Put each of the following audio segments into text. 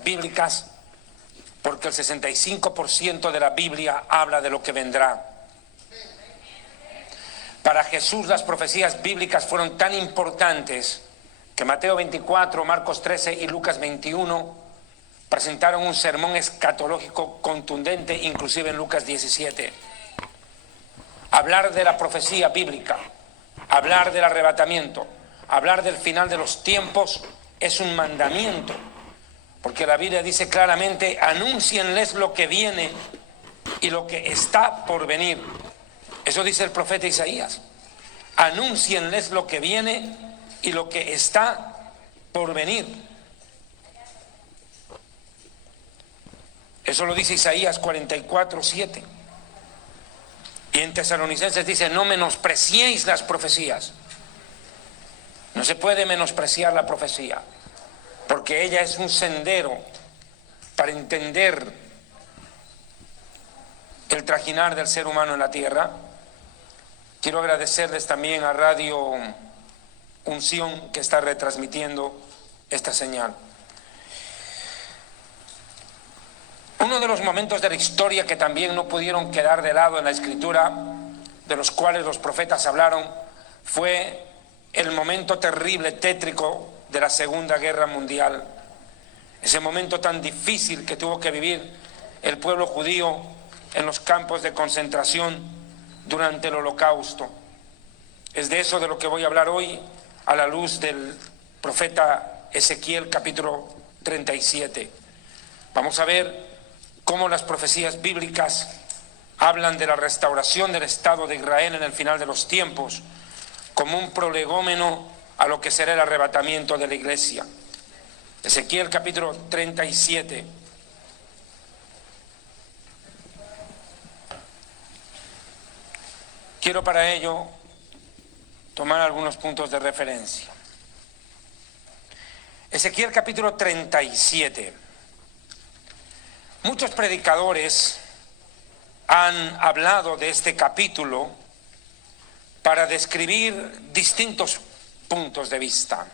bíblicas, porque el 65% de la Biblia habla de lo que vendrá. Para Jesús las profecías bíblicas fueron tan importantes que Mateo 24, Marcos 13 y Lucas 21 presentaron un sermón escatológico contundente, inclusive en Lucas 17. Hablar de la profecía bíblica, hablar del arrebatamiento, hablar del final de los tiempos es un mandamiento, porque la Biblia dice claramente: anúncienles lo que viene y lo que está por venir. Eso dice el profeta Isaías. Anúncienles lo que viene y lo que está por venir. Eso lo dice Isaías 44:7. Y en Tesalonicenses dice: no menospreciéis las profecías. No se puede menospreciar la profecía, porque ella es un sendero para entender el trajinar del ser humano en la tierra. Quiero agradecerles también a Radio Unción, que está retransmitiendo esta señal. Uno de los momentos de la historia que también no pudieron quedar de lado en la escritura, de los cuales los profetas hablaron, fue el momento terrible, tétrico de la Segunda Guerra Mundial. Ese momento tan difícil que tuvo que vivir el pueblo judío en los campos de concentración durante el Holocausto. Es de eso de lo que voy a hablar hoy, a la luz del profeta Ezequiel, capítulo 37. Vamos a ver cómo las profecías bíblicas hablan de la restauración del Estado de Israel en el final de los tiempos, como un prolegómeno a lo que será el arrebatamiento de la iglesia. Ezequiel capítulo 37. Quiero para ello tomar algunos puntos de referencia. Ezequiel capítulo 37. Muchos predicadores han hablado de este capítulo para describir distintos puntos de vista.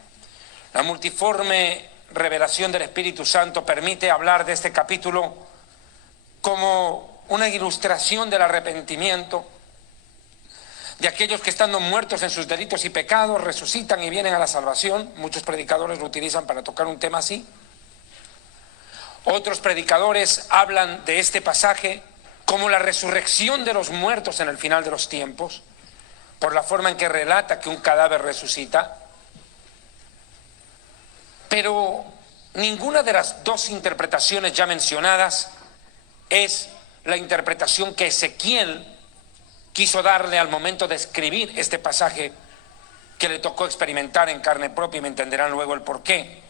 La multiforme revelación del Espíritu Santo permite hablar de este capítulo como una ilustración del arrepentimiento de aquellos que, estando muertos en sus delitos y pecados, resucitan y vienen a la salvación. Muchos predicadores lo utilizan para tocar un tema así. Otros predicadores hablan de este pasaje como la resurrección de los muertos en el final de los tiempos, por la forma en que relata que un cadáver resucita. Pero ninguna de las dos interpretaciones ya mencionadas es la interpretación que Ezequiel quiso darle al momento de escribir este pasaje que le tocó experimentar en carne propia, y me entenderán luego el porqué.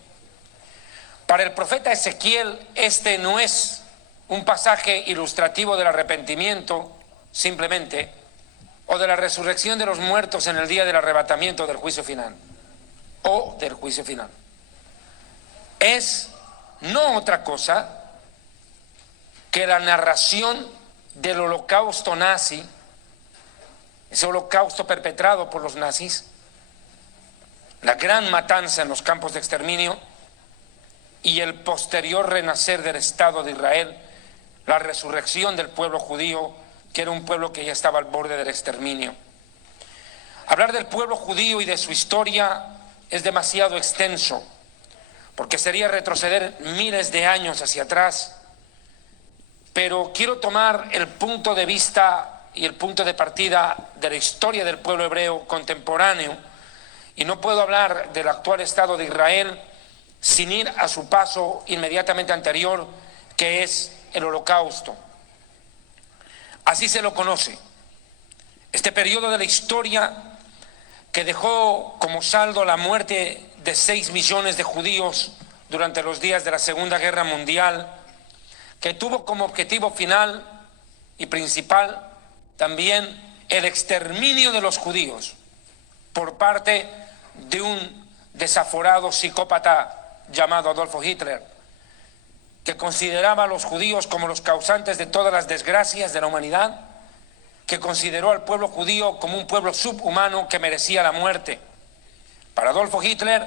Para el profeta Ezequiel, este no es un pasaje ilustrativo del arrepentimiento simplemente, o de la resurrección de los muertos en el día del arrebatamiento del juicio final, o del juicio final. Es no otra cosa que la narración del holocausto nazi, ese holocausto perpetrado por los nazis, la gran matanza en los campos de exterminio y el posterior renacer del Estado de Israel, la resurrección del pueblo judío, que era un pueblo que ya estaba al borde del exterminio. Hablar del pueblo judío y de su historia es demasiado extenso, porque sería retroceder miles de años hacia atrás, pero quiero tomar el punto de vista y el punto de partida de la historia del pueblo hebreo contemporáneo, y no puedo hablar del actual Estado de Israel sin ir a su paso inmediatamente anterior, que es el Holocausto. Así se lo conoce. Este periodo de la historia que dejó como saldo la muerte de 6 millones de judíos durante los días de la Segunda Guerra Mundial, que tuvo como objetivo final y principal también el exterminio de los judíos por parte de un desaforado psicópata llamado Adolfo Hitler, que consideraba a los judíos como los causantes de todas las desgracias de la humanidad, que consideró al pueblo judío como un pueblo subhumano que merecía la muerte. Para Adolfo Hitler,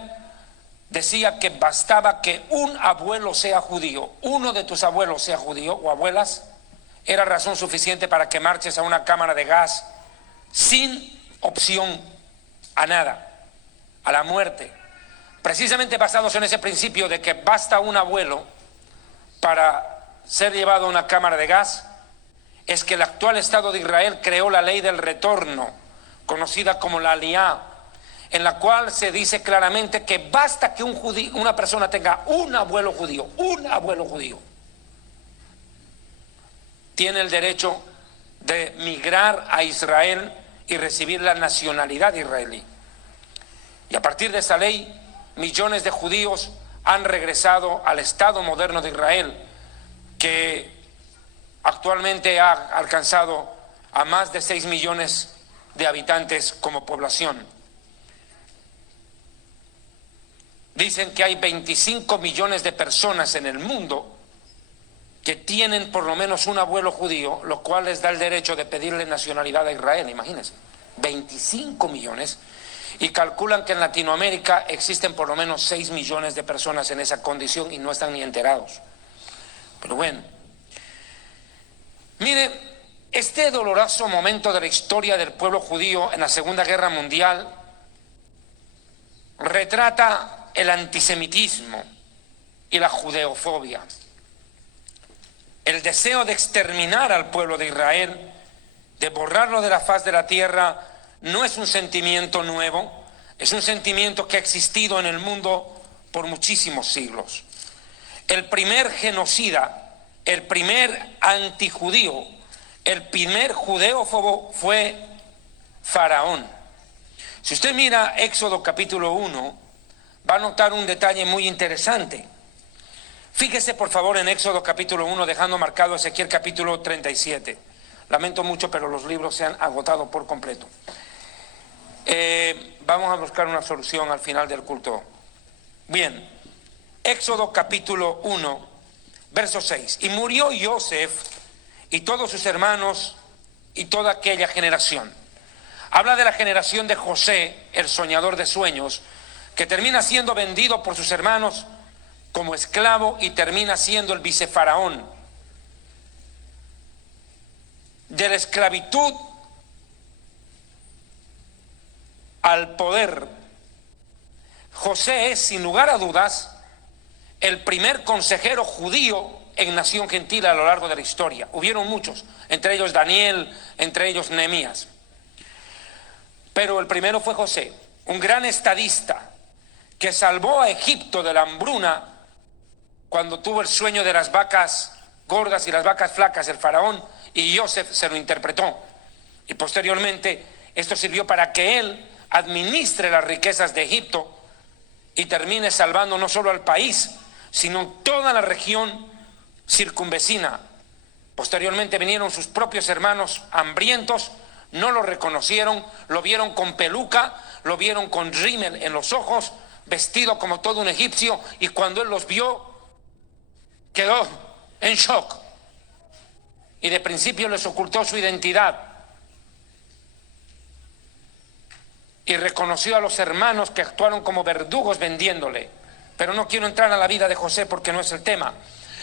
decía que bastaba que un abuelo sea judío, uno de tus abuelos sea judío o abuelas, era razón suficiente para que marches a una cámara de gas sin opción a nada, a la muerte. Precisamente basados en ese principio de que basta un abuelo para ser llevado a una cámara de gas, es que el actual Estado de Israel creó la ley del retorno, conocida como la Aliá, en la cual se dice claramente que basta que una persona tenga un abuelo judío, tiene el derecho de migrar a Israel y recibir la nacionalidad israelí. Y a partir de esa ley, millones de judíos han regresado al Estado moderno de Israel, que actualmente ha alcanzado a más de 6 millones de habitantes como población. Dicen que hay 25 millones de personas en el mundo que tienen por lo menos un abuelo judío, lo cual les da el derecho de pedirle nacionalidad a Israel, imagínense, 25 millones, y calculan que en Latinoamérica existen por lo menos 6 millones de personas en esa condición y no están ni enterados. Pero bueno, mire, este doloroso momento de la historia del pueblo judío en la Segunda Guerra Mundial retrata el antisemitismo y la judeofobia. El deseo de exterminar al pueblo de Israel, de borrarlo de la faz de la tierra, no es un sentimiento nuevo, es un sentimiento que ha existido en el mundo por muchísimos siglos. El primer genocida, el primer antijudío, el primer judeófobo fue Faraón. Si usted mira Éxodo capítulo 1, va a notar un detalle muy interesante. Fíjese por favor en Éxodo capítulo 1, dejando marcado Ezequiel capítulo 37. Lamento mucho, pero los libros se han agotado por completo. Vamos a buscar una solución al final del culto. Bien, Éxodo capítulo 1, verso 6. Y murió Joseph y todos sus hermanos y toda aquella generación. Habla de la generación de José, el soñador de sueños, que termina siendo vendido por sus hermanos como esclavo y termina siendo el vicefaraón. De la esclavitud al poder, José es, sin lugar a dudas, el primer consejero judío en nación gentil a lo largo de la historia. Hubieron muchos, entre ellos Daniel, entre ellos Nehemías. Pero el primero fue José, un gran estadista que salvó a Egipto de la hambruna cuando tuvo el sueño de las vacas gordas y las vacas flacas, el faraón, y Joseph se lo interpretó. Y posteriormente esto sirvió para que él administre las riquezas de Egipto y termine salvando no solo al país, sino toda la región circunvecina. Posteriormente vinieron sus propios hermanos hambrientos, no lo reconocieron, lo vieron con peluca, lo vieron con rímel en los ojos, vestido como todo un egipcio, y cuando él los vio, quedó en shock. Y de principio les ocultó su identidad. Y reconoció a los hermanos que actuaron como verdugos vendiéndole. Pero no quiero entrar a la vida de José porque no es el tema.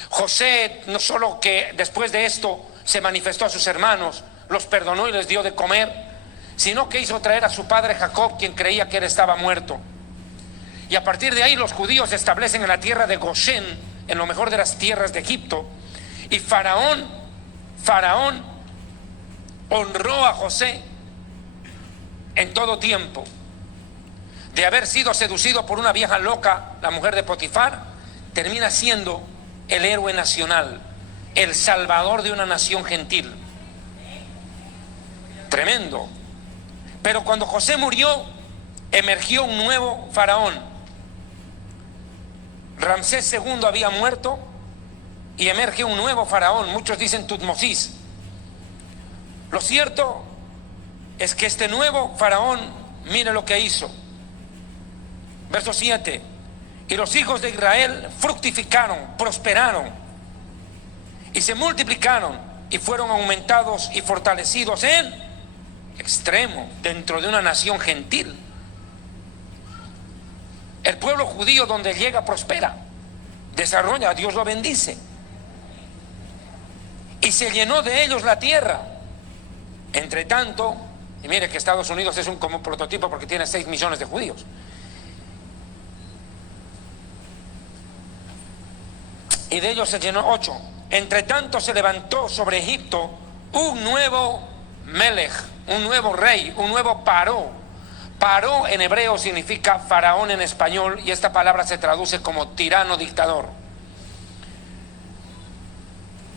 José no solo que después de esto se manifestó a sus hermanos, los perdonó y les dio de comer, sino que hizo traer a su padre Jacob, quien creía que él estaba muerto. Y a partir de ahí los judíos se establecen en la tierra de Gosén, en lo mejor de las tierras de Egipto. Y Faraón honró a José en todo tiempo. De haber sido seducido por una vieja loca, la mujer de Potifar, termina siendo el héroe nacional, el salvador de una nación gentil. Tremendo. Pero cuando José murió, emergió un nuevo faraón. Ramsés II había muerto y emerge un nuevo faraón. Muchos dicen Tutmosis. Lo cierto es que este nuevo faraón, mire lo que hizo. Verso 7. Y los hijos de Israel fructificaron, prosperaron y se multiplicaron y fueron aumentados y fortalecidos en extremo dentro de una nación gentil. El pueblo judío donde llega prospera, desarrolla, Dios lo bendice. Y se llenó de ellos la tierra. Entre tanto, y mire que Estados Unidos es como prototipo porque tiene 6 millones de judíos. Y de ellos se llenó 8. Entre tanto se levantó sobre Egipto un nuevo Melech, un nuevo rey, un nuevo Paró. Paró en hebreo significa faraón en español, y esta palabra se traduce como tirano, dictador.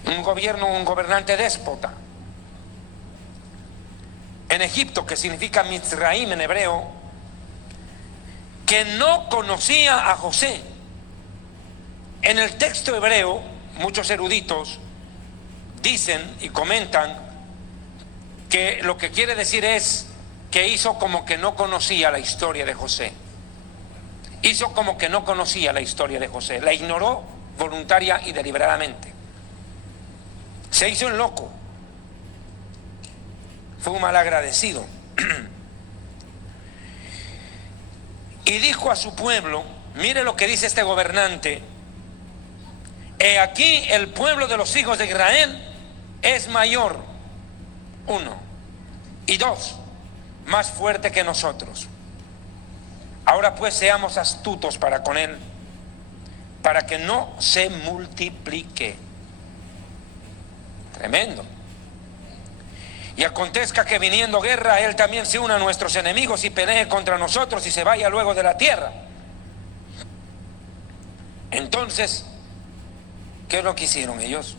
Un gobernante déspota. En Egipto, que significa Mitzraim en hebreo, que no conocía a José. En el texto hebreo, muchos eruditos dicen y comentan que lo que quiere decir es que hizo como que no conocía la historia de José. Hizo como que no conocía la historia de José. La ignoró voluntaria y deliberadamente. Se hizo el loco. Fue un malagradecido. Y dijo a su pueblo, mire lo que dice este gobernante: he aquí el pueblo de los hijos de Israel es mayor, 1, y 2, más fuerte que nosotros. Ahora pues seamos astutos para con él, para que no se multiplique. Tremendo. Y acontezca que viniendo guerra, él también se una a nuestros enemigos y pelee contra nosotros y se vaya luego de la tierra. Entonces, ¿qué es lo que hicieron ellos?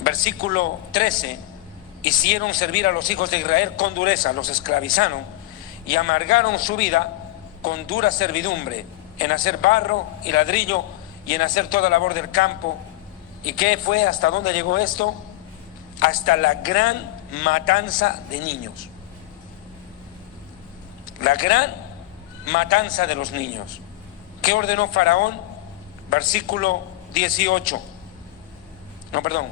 Versículo 13: hicieron servir a los hijos de Israel con dureza, los esclavizaron y amargaron su vida con dura servidumbre, en hacer barro y ladrillo y en hacer toda labor del campo. ¿Y qué fue? ¿Hasta dónde llegó esto? Hasta la gran matanza de niños. La gran matanza de los niños. ¿Qué ordenó Faraón? Versículo 18. No, perdón.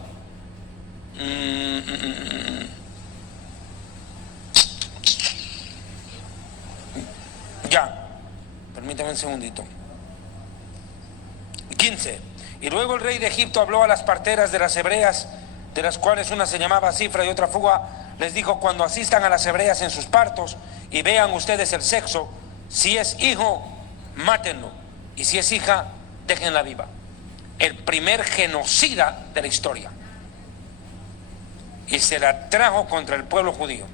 Ya. Permítame un segundito. 15. Y luego el rey de Egipto habló a las parteras de las hebreas, de las cuales una se llamaba Cifra y otra Fuga. Les dijo: cuando asistan a las hebreas en sus partos y vean ustedes el sexo, si es hijo, mátenlo, y si es hija, déjenla viva. El primer genocida de la historia. Y se la trajo contra el pueblo judío.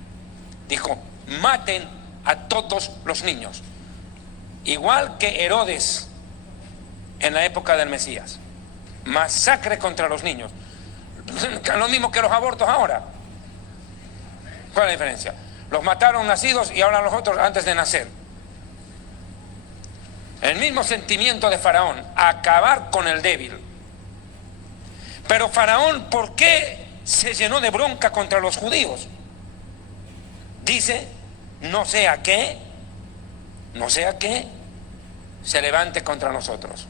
Dijo: maten a todos los niños. Igual que Herodes en la época del Mesías. Masacre contra los niños. Lo mismo que los abortos ahora. ¿Cuál es la diferencia? Los mataron nacidos y ahora los otros antes de nacer. El mismo sentimiento de Faraón: acabar con el débil. Pero Faraón, ¿por qué se llenó de bronca contra los judíos? Dice: no sea que se levante contra nosotros.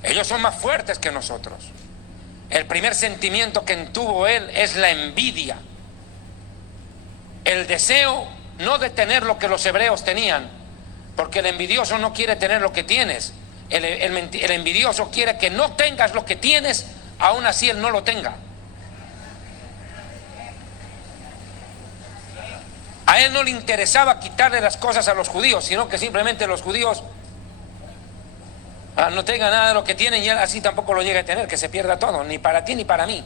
Ellos son más fuertes que nosotros. El primer sentimiento que tuvo él es la envidia. El deseo no de tener lo que los hebreos tenían, porque el envidioso no quiere tener lo que tienes. El envidioso quiere que no tengas lo que tienes, aún así él no lo tenga. A él no le interesaba quitarle las cosas a los judíos, sino que simplemente los judíos no tenga nada de lo que tienen y él así tampoco lo llega a tener, que se pierda todo, ni para ti ni para mí.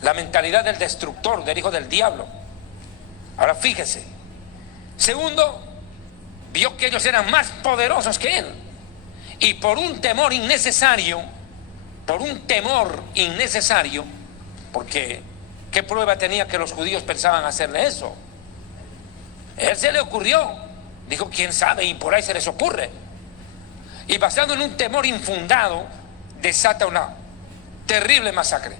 La mentalidad del destructor, del hijo del diablo. Ahora fíjese. Segundo, vio que ellos eran más poderosos que él. Y por un temor innecesario, porque ¿qué prueba tenía que los judíos pensaban hacerle eso? Él se le ocurrió. Dijo: quién sabe, y por ahí se les ocurre. Y basado en un temor infundado, desata una terrible masacre.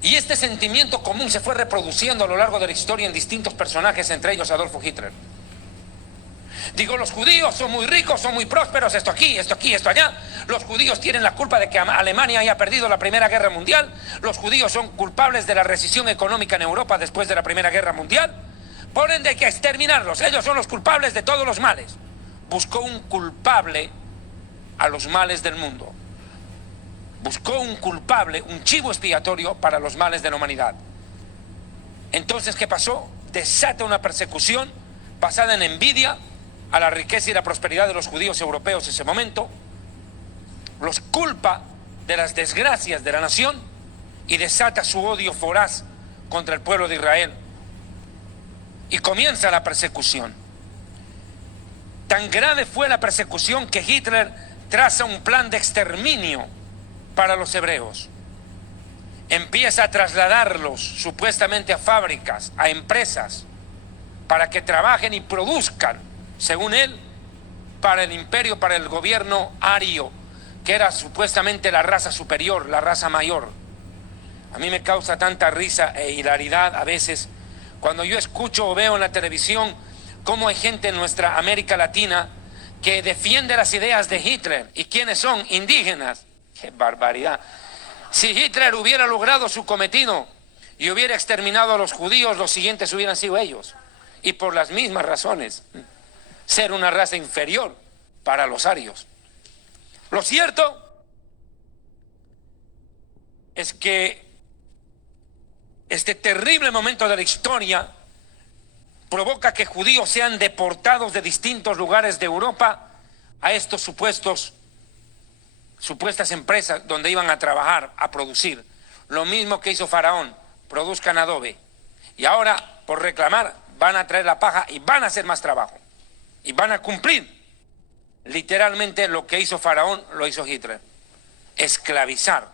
Y este sentimiento común se fue reproduciendo a lo largo de la historia en distintos personajes, entre ellos Adolfo Hitler. Digo, los judíos son muy ricos, son muy prósperos, esto aquí, esto allá. Los judíos tienen la culpa de que Alemania haya perdido la Primera Guerra Mundial. Los judíos son culpables de la recesión económica en Europa después de la Primera Guerra Mundial. Por ende hay que exterminarlos, ellos son los culpables de todos los males. Buscó un culpable a los males del mundo. Buscó un culpable, un chivo expiatorio para los males de la humanidad. Entonces, ¿qué pasó? Desata una persecución basada en envidia a la riqueza y la prosperidad de los judíos europeos en ese momento. Los culpa de las desgracias de la nación y desata su odio voraz contra el pueblo de Israel. Y comienza la persecución. Tan grave fue la persecución que Hitler traza un plan de exterminio para los hebreos. Empieza a trasladarlos supuestamente a fábricas, a empresas, para que trabajen y produzcan, según él, para el imperio, para el gobierno ario, que era supuestamente la raza superior, la raza mayor. A mí me causa tanta risa e hilaridad a veces cuando yo escucho o veo en la televisión cómo hay gente en nuestra América Latina que defiende las ideas de Hitler. ¿Y quiénes son? Indígenas. ¡Qué barbaridad! Si Hitler hubiera logrado su cometido y hubiera exterminado a los judíos, los siguientes hubieran sido ellos. Y por las mismas razones. Ser una raza inferior para los arios. Lo cierto es que este terrible momento de la historia provoca que judíos sean deportados de distintos lugares de Europa a estos supuestas empresas donde iban a trabajar, a producir. Lo mismo que hizo Faraón, produzcan adobe. Y ahora, por reclamar, van a traer la paja y van a hacer más trabajo. Y van a cumplir literalmente lo que hizo Faraón, lo hizo Hitler. Esclavizar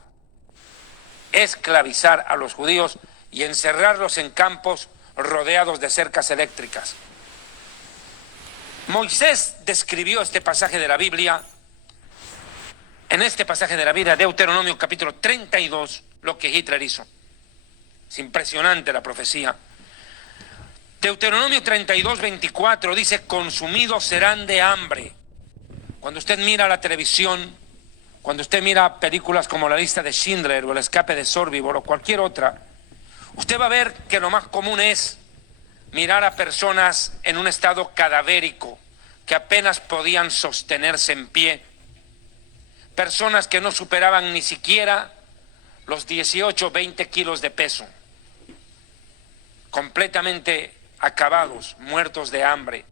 a los judíos y encerrarlos en campos rodeados de cercas eléctricas. Moisés describió este pasaje de la Biblia, en este pasaje de la Biblia, Deuteronomio capítulo 32, lo que Hitler hizo. Es impresionante la profecía. Deuteronomio 32, 24 dice, consumidos serán de hambre. Cuando usted mira la televisión, cuando usted mira películas como La lista de Schindler o El escape de Sobibor o cualquier otra, usted va a ver que lo más común es mirar a personas en un estado cadavérico, que apenas podían sostenerse en pie. Personas que no superaban ni siquiera los 18 o 20 kilos de peso. Completamente acabados, muertos de hambre.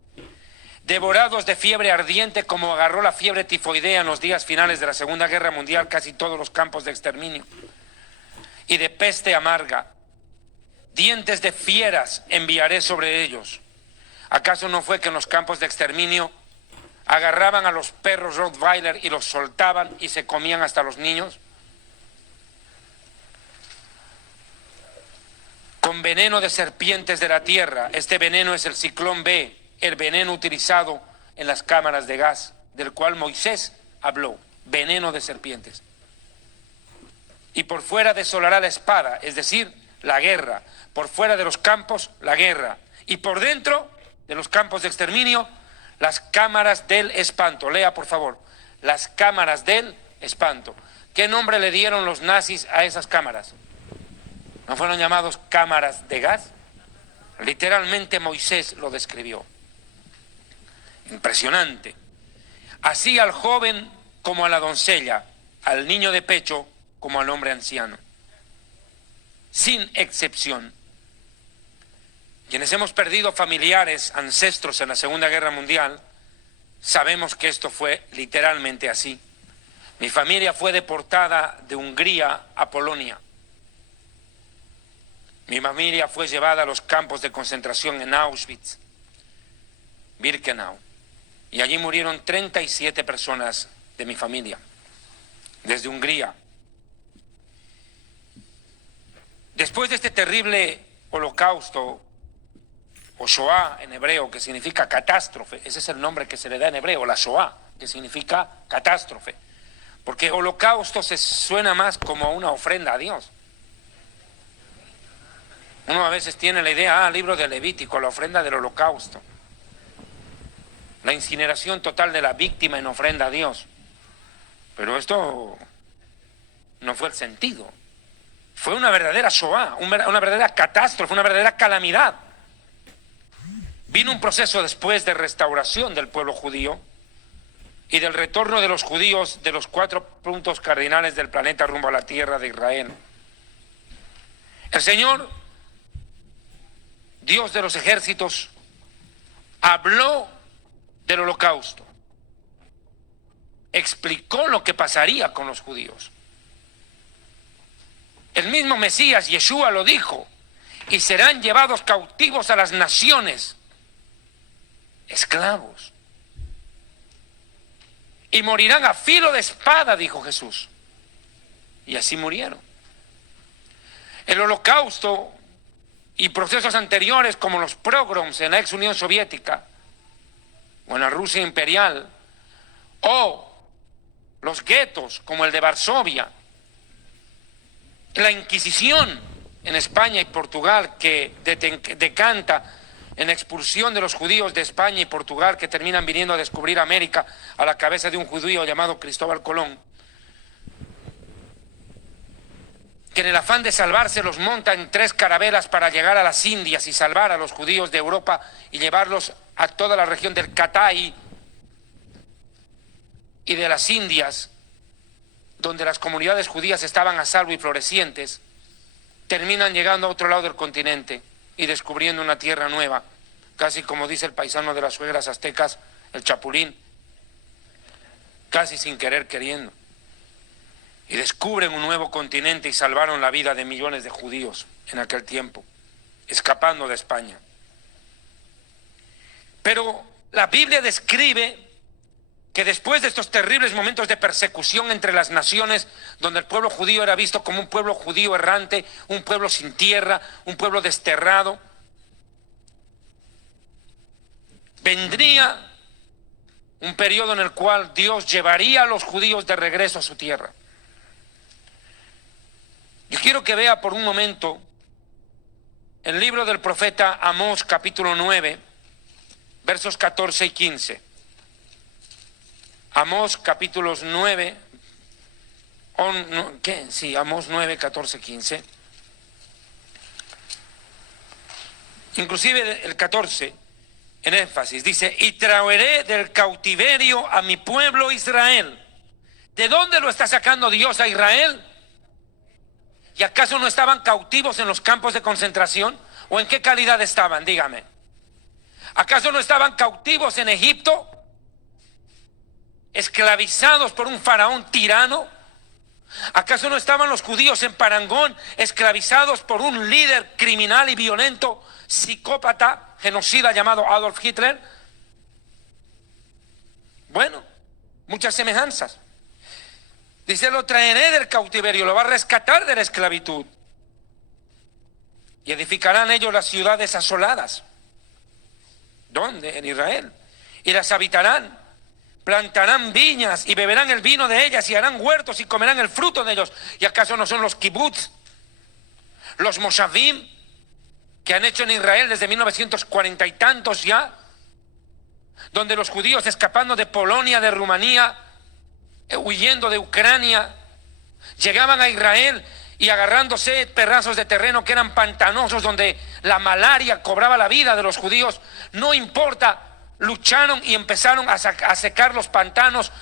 Devorados de fiebre ardiente como agarró la fiebre tifoidea en los días finales de la Segunda Guerra Mundial, casi todos los campos de exterminio. Y de peste amarga. Dientes de fieras enviaré sobre ellos. ¿Acaso no fue que en los campos de exterminio agarraban a los perros Rottweiler y los soltaban y se comían hasta los niños? Con veneno de serpientes de la tierra. Este veneno es el ciclón B, el veneno utilizado en las cámaras de gas, del cual Moisés habló. Veneno de serpientes. Y por fuera desolará la espada, es decir, la guerra. Por fuera de los campos, la guerra. Y por dentro de los campos de exterminio, las cámaras del espanto. Lea, por favor. Las cámaras del espanto. ¿Qué nombre le dieron los nazis a esas cámaras? ¿No fueron llamados cámaras de gas? Literalmente Moisés lo describió. Impresionante. Así al joven como a la doncella, al niño de pecho como al hombre anciano. Sin excepción. Quienes hemos perdido familiares, ancestros en la Segunda Guerra Mundial, sabemos que esto fue literalmente así. Mi familia fue deportada de Hungría a Polonia. Mi familia fue llevada a los campos de concentración en Auschwitz, Birkenau, y allí murieron 37 personas de mi familia, desde Hungría. Después de este terrible holocausto, o Shoah en hebreo, que significa catástrofe, ese es el nombre que se le da en hebreo, la Shoah, que significa catástrofe, porque holocausto se suena más como una ofrenda a Dios. Uno a veces tiene la idea, libro de Levítico, la ofrenda del holocausto, la incineración total de la víctima en ofrenda a Dios. Pero esto no fue el sentido. Fue una verdadera Shoah, una verdadera catástrofe, una verdadera calamidad. Vino un proceso después de restauración del pueblo judío y del retorno de los judíos de los 4 puntos cardinales del planeta rumbo a la tierra de Israel. El Señor, Dios de los ejércitos, habló del holocausto, explicó lo que pasaría con los judíos. El mismo Mesías, Yeshua, lo dijo: y serán llevados cautivos a las naciones, esclavos, y morirán a filo de espada, dijo Jesús. Y así murieron. El holocausto y procesos anteriores, como los pogroms en la ex Unión Soviética o en la Rusia imperial, o los guetos como el de Varsovia, la Inquisición en España y Portugal, que decanta en la expulsión de los judíos de España y Portugal, que terminan viniendo a descubrir América a la cabeza de un judío llamado Cristóbal Colón, que en el afán de salvarse los monta en 3 carabelas para llegar a las Indias y salvar a los judíos de Europa y llevarlos a toda la región del Catay y de las Indias, donde las comunidades judías estaban a salvo y florecientes. Terminan llegando a otro lado del continente y descubriendo una tierra nueva, casi como dice el paisano de las suegras aztecas, el Chapulín, casi sin querer queriendo. Y descubren un nuevo continente y salvaron la vida de millones de judíos en aquel tiempo, escapando de España. Pero la Biblia describe que después de estos terribles momentos de persecución entre las naciones, donde el pueblo judío era visto como un pueblo judío errante, un pueblo sin tierra, un pueblo desterrado, vendría un periodo en el cual Dios llevaría a los judíos de regreso a su tierra. Yo quiero que vea por un momento el libro del profeta Amós, capítulo 9, versos 14 y 15. Amós capítulos 9, Amós 9, 14, 15. Inclusive el 14, en énfasis, dice: y traeré del cautiverio a mi pueblo Israel. ¿De dónde lo está sacando Dios a Israel? ¿Y acaso no estaban cautivos en los campos de concentración? ¿O en qué calidad estaban? Dígame. ¿Acaso no estaban cautivos en Egipto? ¿Esclavizados por un faraón tirano? ¿Acaso no estaban los judíos en Parangón esclavizados por un líder criminal y violento, psicópata, genocida llamado Adolf Hitler? Bueno, muchas semejanzas. Dice: lo traeré del cautiverio, lo va a rescatar de la esclavitud. Y edificarán ellos las ciudades asoladas. ¿Dónde? En Israel. Y las habitarán. Plantarán viñas y beberán el vino de ellas y harán huertos y comerán el fruto de ellos. ¿Y acaso no son los kibutz, los moshavim, que han hecho en Israel desde 1940 y tantos ya? Donde los judíos, escapando de Polonia, de Rumanía, huyendo de Ucrania, llegaban a Israel y agarrándose pedazos de terreno que eran pantanosos, donde la malaria cobraba la vida de los judíos. No importa, lucharon y empezaron a secar los pantanos,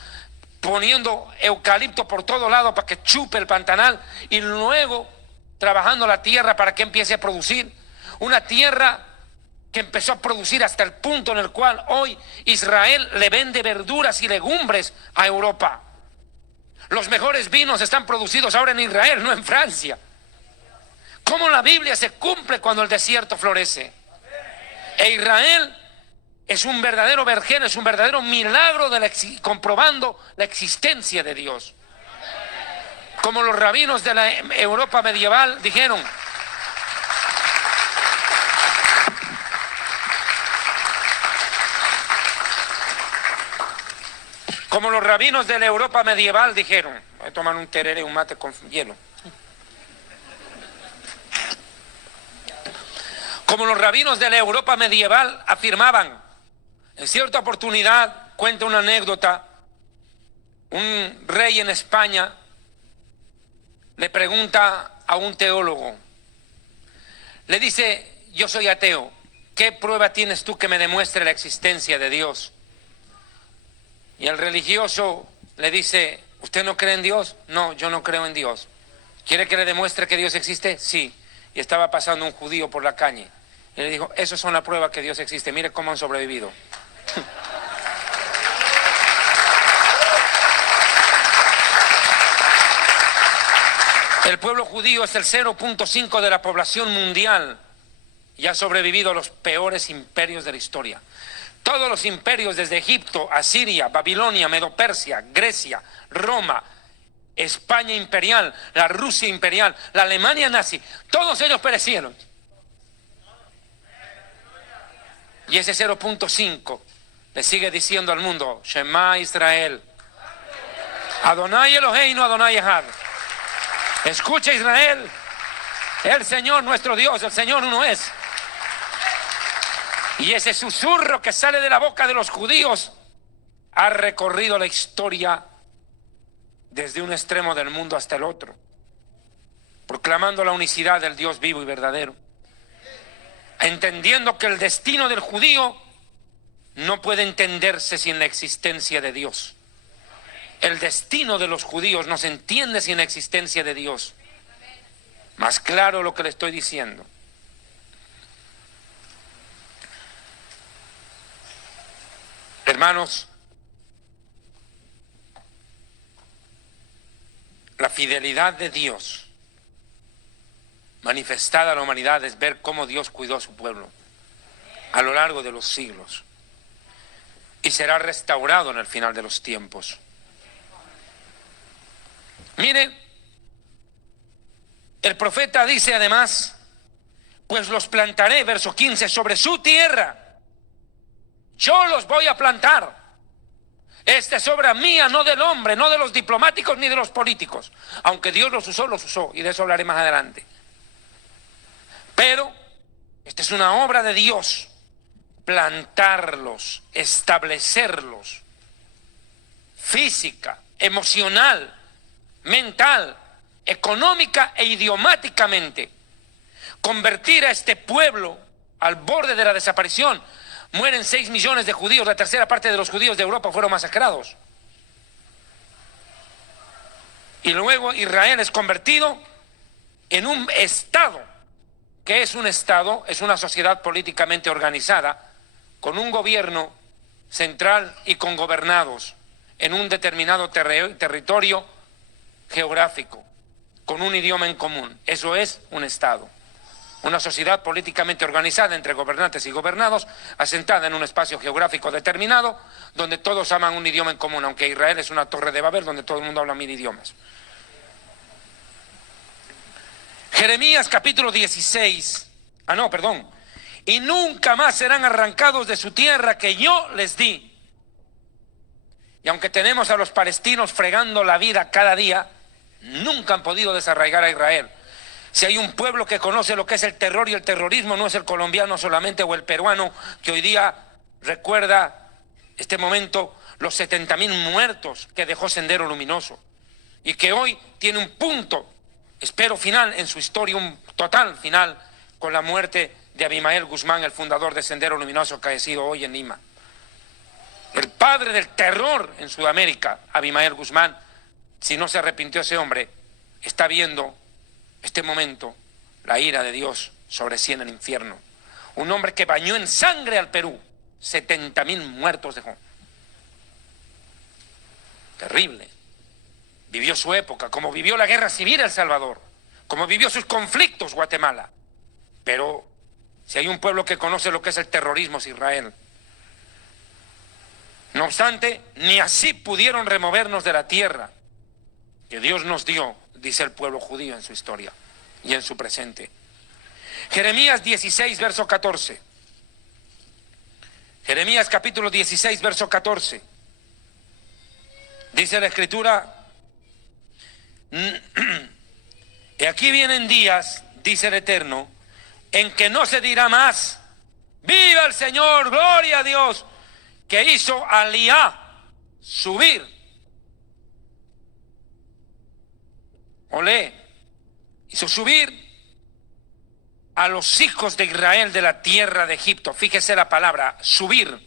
poniendo eucalipto por todo lado para que chupe el pantanal, y luego trabajando la tierra para que empiece a producir. Una tierra que empezó a producir hasta el punto en el cual hoy Israel le vende verduras y legumbres a Europa. Los mejores vinos están producidos ahora en Israel, no en Francia. ¿Cómo la Biblia se cumple cuando el desierto florece? E Israel es un verdadero vergel, es un verdadero milagro comprobando la existencia de Dios. Como los rabinos de la Europa medieval dijeron: voy a tomar un tereré, un mate con hielo. Como los rabinos de la Europa medieval afirmaban, en cierta oportunidad, cuenta una anécdota, un rey en España le pregunta a un teólogo, le dice: yo soy ateo, ¿qué prueba tienes tú que me demuestre la existencia de Dios? Y el religioso le dice, ¿usted no cree en Dios? No, yo no creo en Dios. ¿Quiere que le demuestre que Dios existe? Sí. Y estaba pasando un judío por la calle. Y le dijo, esos son la prueba que Dios existe. Mire cómo han sobrevivido. El pueblo judío es el 0.5 de la población mundial y ha sobrevivido a los peores imperios de la historia. Todos los imperios desde Egipto, Asiria, Babilonia, Medo-Persia, Grecia, Roma, España imperial, la Rusia imperial, la Alemania nazi, todos ellos perecieron. Y ese 0.5 le sigue diciendo al mundo, Shema Israel, Adonai Eloheinu, Adonai Echad. Escucha Israel, el Señor nuestro Dios, el Señor uno es. Y ese susurro que sale de la boca de los judíos ha recorrido la historia desde un extremo del mundo hasta el otro, proclamando la unicidad del Dios vivo y verdadero, entendiendo que el destino del judío no puede entenderse sin la existencia de Dios. El destino de los judíos no se entiende sin la existencia de Dios. Más claro lo que le estoy diciendo. Hermanos, la fidelidad de Dios manifestada a la humanidad es ver cómo Dios cuidó a su pueblo a lo largo de los siglos y será restaurado en el final de los tiempos. Miren, el profeta dice además, pues los plantaré, verso 15, sobre su tierra. Yo los voy a plantar. Esta es obra mía, no del hombre, no de los diplomáticos ni de los políticos. Aunque Dios los usó, y de eso hablaré más adelante. Pero esta es una obra de Dios, plantarlos, establecerlos, física, emocional, mental, económica e idiomáticamente. Convertir a este pueblo al borde de la desaparición. Mueren 6 millones de judíos, la tercera parte de los judíos de Europa fueron masacrados. Y luego Israel es convertido en un Estado. ¿Qué es un Estado? Es una sociedad políticamente organizada, con un gobierno central y con gobernados en un determinado territorio geográfico, con un idioma en común. Eso es un Estado. Una sociedad políticamente organizada entre gobernantes y gobernados, asentada en un espacio geográfico determinado, donde todos hablan un idioma en común, aunque Israel es una torre de Babel donde todo el mundo habla 1000 idiomas. Jeremías capítulo 16, y nunca más serán arrancados de su tierra que yo les di. Y aunque tenemos a los palestinos fregando la vida cada día, nunca han podido desarraigar a Israel. Si hay un pueblo que conoce lo que es el terror y el terrorismo, no es el colombiano solamente o el peruano, que hoy día recuerda este momento, los 70.000 muertos que dejó Sendero Luminoso, y que hoy tiene un punto, espero final en su historia, un total final, con la muerte de Abimael Guzmán, el fundador de Sendero Luminoso, caecido hoy en Lima. El padre del terror en Sudamérica, Abimael Guzmán, si no se arrepintió ese hombre, está viendo este momento la ira de Dios sobre sí en el infierno. Un hombre que bañó en sangre al Perú, 70.000 muertos dejó. Terrible. Vivió su época, como vivió la guerra civil El Salvador, como vivió sus conflictos Guatemala. Pero si hay un pueblo que conoce lo que es el terrorismo es Israel. No obstante, ni así pudieron removernos de la tierra que Dios nos dio, dice el pueblo judío en su historia y en su presente. Jeremías 16, verso 14. Jeremías capítulo 16, verso 14. Dice la Escritura, y aquí vienen días, dice el Eterno, en que no se dirá más, viva el Señor, gloria a Dios, que hizo a Eliá subir. Olé, hizo subir a los hijos de Israel de la tierra de Egipto. Fíjese la palabra, subir.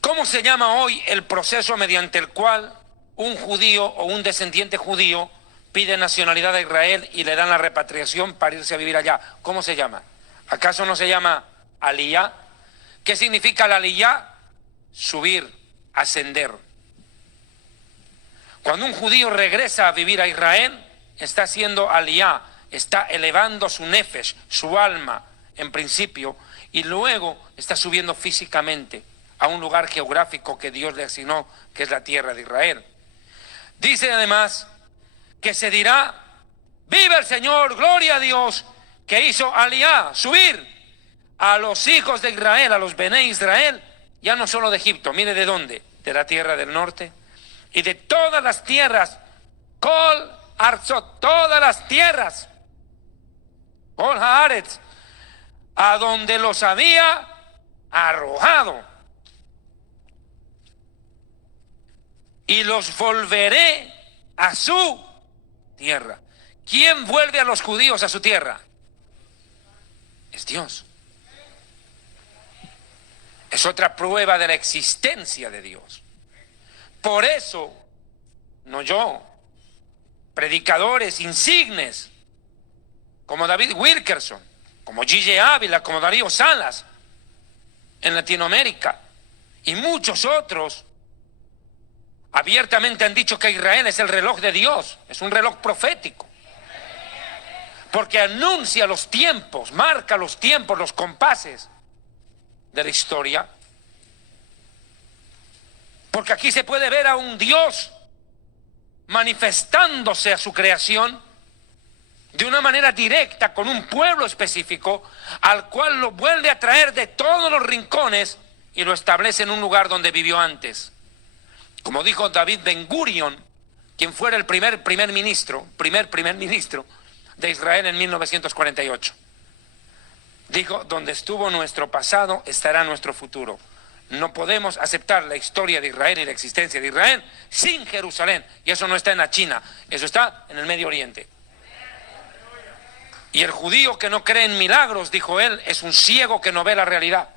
¿Cómo se llama hoy el proceso mediante el cual un judío o un descendiente judío pide nacionalidad a Israel y le dan la repatriación para irse a vivir allá? ¿Cómo se llama? ¿Acaso no se llama aliyá? ¿Qué significa la aliyá? Subir, ascender. Cuando un judío regresa a vivir a Israel, está haciendo aliyá, está elevando su nefesh, su alma, en principio, y luego está subiendo físicamente a un lugar geográfico que Dios le asignó, que es la tierra de Israel. Dice además que se dirá, viva el Señor, gloria a Dios, que hizo aliyá, subir a los hijos de Israel, a los Bené Israel, ya no solo de Egipto, mire de dónde, de la tierra del norte, y de todas las tierras, Kol Arzot, todas las tierras, Kol Haaretz, a donde los había arrojado, y los volveré a su tierra. ¿Quién vuelve a los judíos a su tierra? Es Dios. Es otra prueba de la existencia de Dios. Por eso, no yo, predicadores insignes, como David Wilkerson, como G.J. Ávila, como Darío Salas, en Latinoamérica, y muchos otros, abiertamente han dicho que Israel es el reloj de Dios, es un reloj profético, porque anuncia los tiempos, marca los tiempos, los compases de la historia, porque aquí se puede ver a un Dios manifestándose a su creación de una manera directa con un pueblo específico al cual lo vuelve a traer de todos los rincones y lo establece en un lugar donde vivió antes. Como dijo David Ben Gurion, quien fuera el primer primer ministro de Israel en 1948. Dijo, donde estuvo nuestro pasado, estará nuestro futuro. No podemos aceptar la historia de Israel y la existencia de Israel sin Jerusalén. Y eso no está en la China, eso está en el Medio Oriente. Y el judío que no cree en milagros, dijo él, es un ciego que no ve la realidad.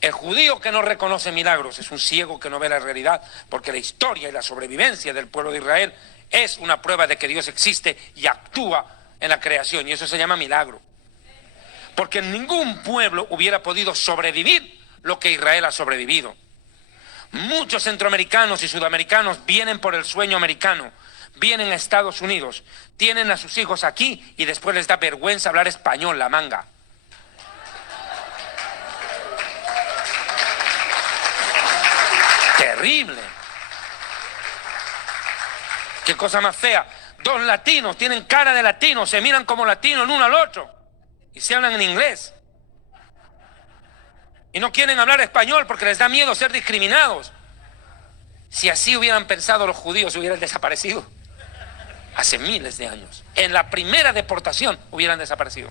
El judío que no reconoce milagros es un ciego que no ve la realidad, porque la historia y la sobrevivencia del pueblo de Israel es una prueba de que Dios existe y actúa en la creación, y eso se llama milagro. Porque ningún pueblo hubiera podido sobrevivir lo que Israel ha sobrevivido. Muchos centroamericanos y sudamericanos vienen por el sueño americano, vienen a Estados Unidos, tienen a sus hijos aquí y después les da vergüenza hablar español, la manga. Terrible. Qué cosa más fea. Dos latinos tienen cara de latinos, se miran como latinos el uno al otro y se hablan en inglés. Y no quieren hablar español porque les da miedo ser discriminados. Si así hubieran pensado los judíos, hubieran desaparecido hace miles de años. En la primera deportación hubieran desaparecido.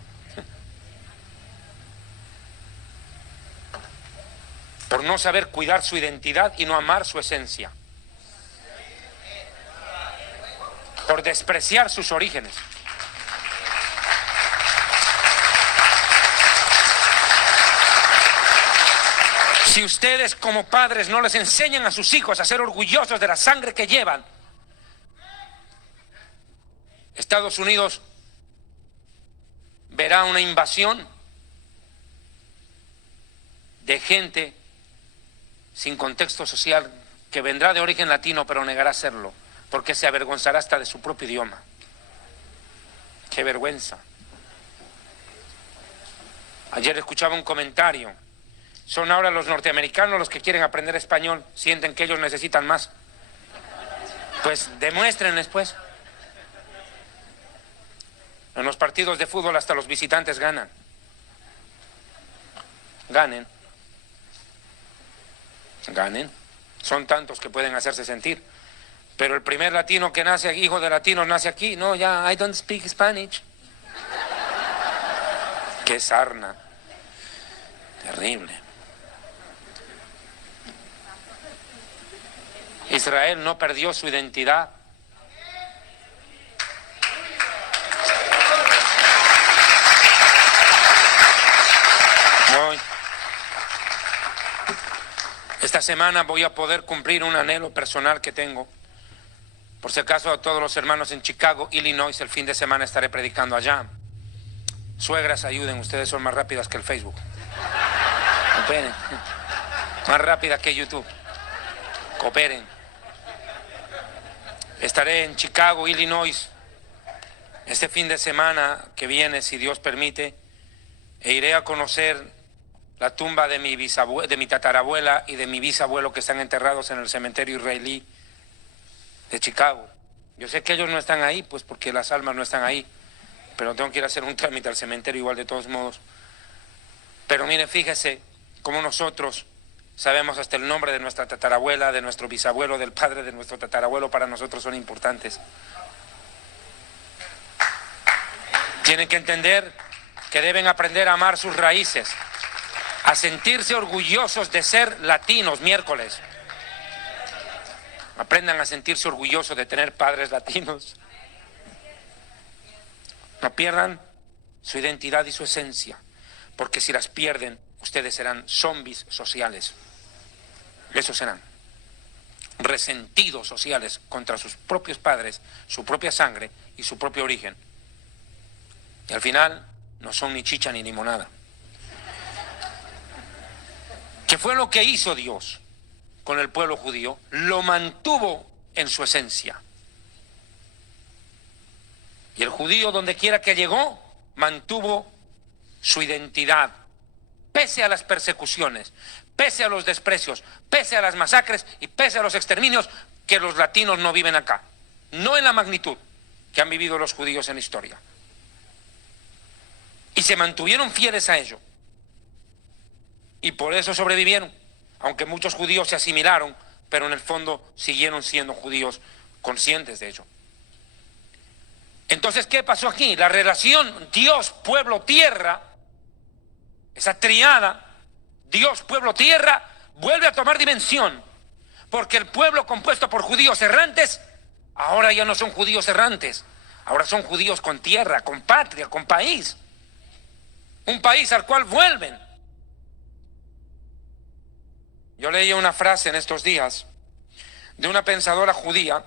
Por no saber cuidar su identidad y no amar su esencia. Por despreciar sus orígenes. Si ustedes como padres no les enseñan a sus hijos a ser orgullosos de la sangre que llevan, Estados Unidos verá una invasión de gente sin contexto social que vendrá de origen latino pero negará serlo, porque se avergonzará hasta de su propio idioma. ¡Qué vergüenza! Ayer escuchaba un comentario. Son ahora los norteamericanos los que quieren aprender español, sienten que ellos necesitan más. Pues demuéstrenles, pues. En los partidos de fútbol hasta los visitantes ganan. Ganen. Son tantos que pueden hacerse sentir. Pero el primer latino que nace, hijo de latinos, nace aquí. No, ya, I don't speak Spanish. Qué sarna. Terrible. Israel no perdió su identidad. Esta semana voy a poder cumplir un anhelo personal que tengo. Por si acaso, a todos los hermanos en Chicago, Illinois, el fin de semana estaré predicando allá. Suegras, ayuden, ustedes son más rápidas que el Facebook. Cooperen. Más rápida que YouTube. Cooperen. Estaré en Chicago, Illinois, este fin de semana que viene, si Dios permite, e iré a conocer la tumba de mi tatarabuela y de mi bisabuelo que están enterrados en el cementerio israelí de Chicago. Yo sé que ellos no están ahí, pues porque las almas no están ahí, pero tengo que ir a hacer un trámite al cementerio igual de todos modos. Pero mire, fíjese cómo nosotros sabemos hasta el nombre de nuestra tatarabuela, de nuestro bisabuelo, del padre de nuestro tatarabuelo, para nosotros son importantes. Tienen que entender que deben aprender a amar sus raíces, a sentirse orgullosos de ser latinos. Miércoles. Aprendan a sentirse orgullosos de tener padres latinos. No pierdan su identidad y su esencia, porque si las pierden, ustedes serán zombies sociales. Esos serán resentidos sociales contra sus propios padres, su propia sangre y su propio origen. Y al final no son ni chicha ni limonada. ¿Qué fue lo que hizo Dios con el pueblo judío? Lo mantuvo en su esencia. Y el judío, donde quiera que llegó, mantuvo su identidad, pese a las persecuciones, pese a los desprecios, pese a las masacres y pese a los exterminios, que los latinos no viven acá, no en la magnitud que han vivido los judíos en la historia. Y se mantuvieron fieles a ello. Y por eso sobrevivieron, aunque muchos judíos se asimilaron, pero en el fondo siguieron siendo judíos conscientes de ello. Entonces, ¿qué pasó aquí? La relación Dios, pueblo, tierra, esa triada, Dios, pueblo, tierra, vuelve a tomar dimensión, porque el pueblo compuesto por judíos errantes, ahora ya no son judíos errantes, ahora son judíos con tierra, con patria, con país, un país al cual vuelven. Yo leí una frase en estos días de una pensadora judía.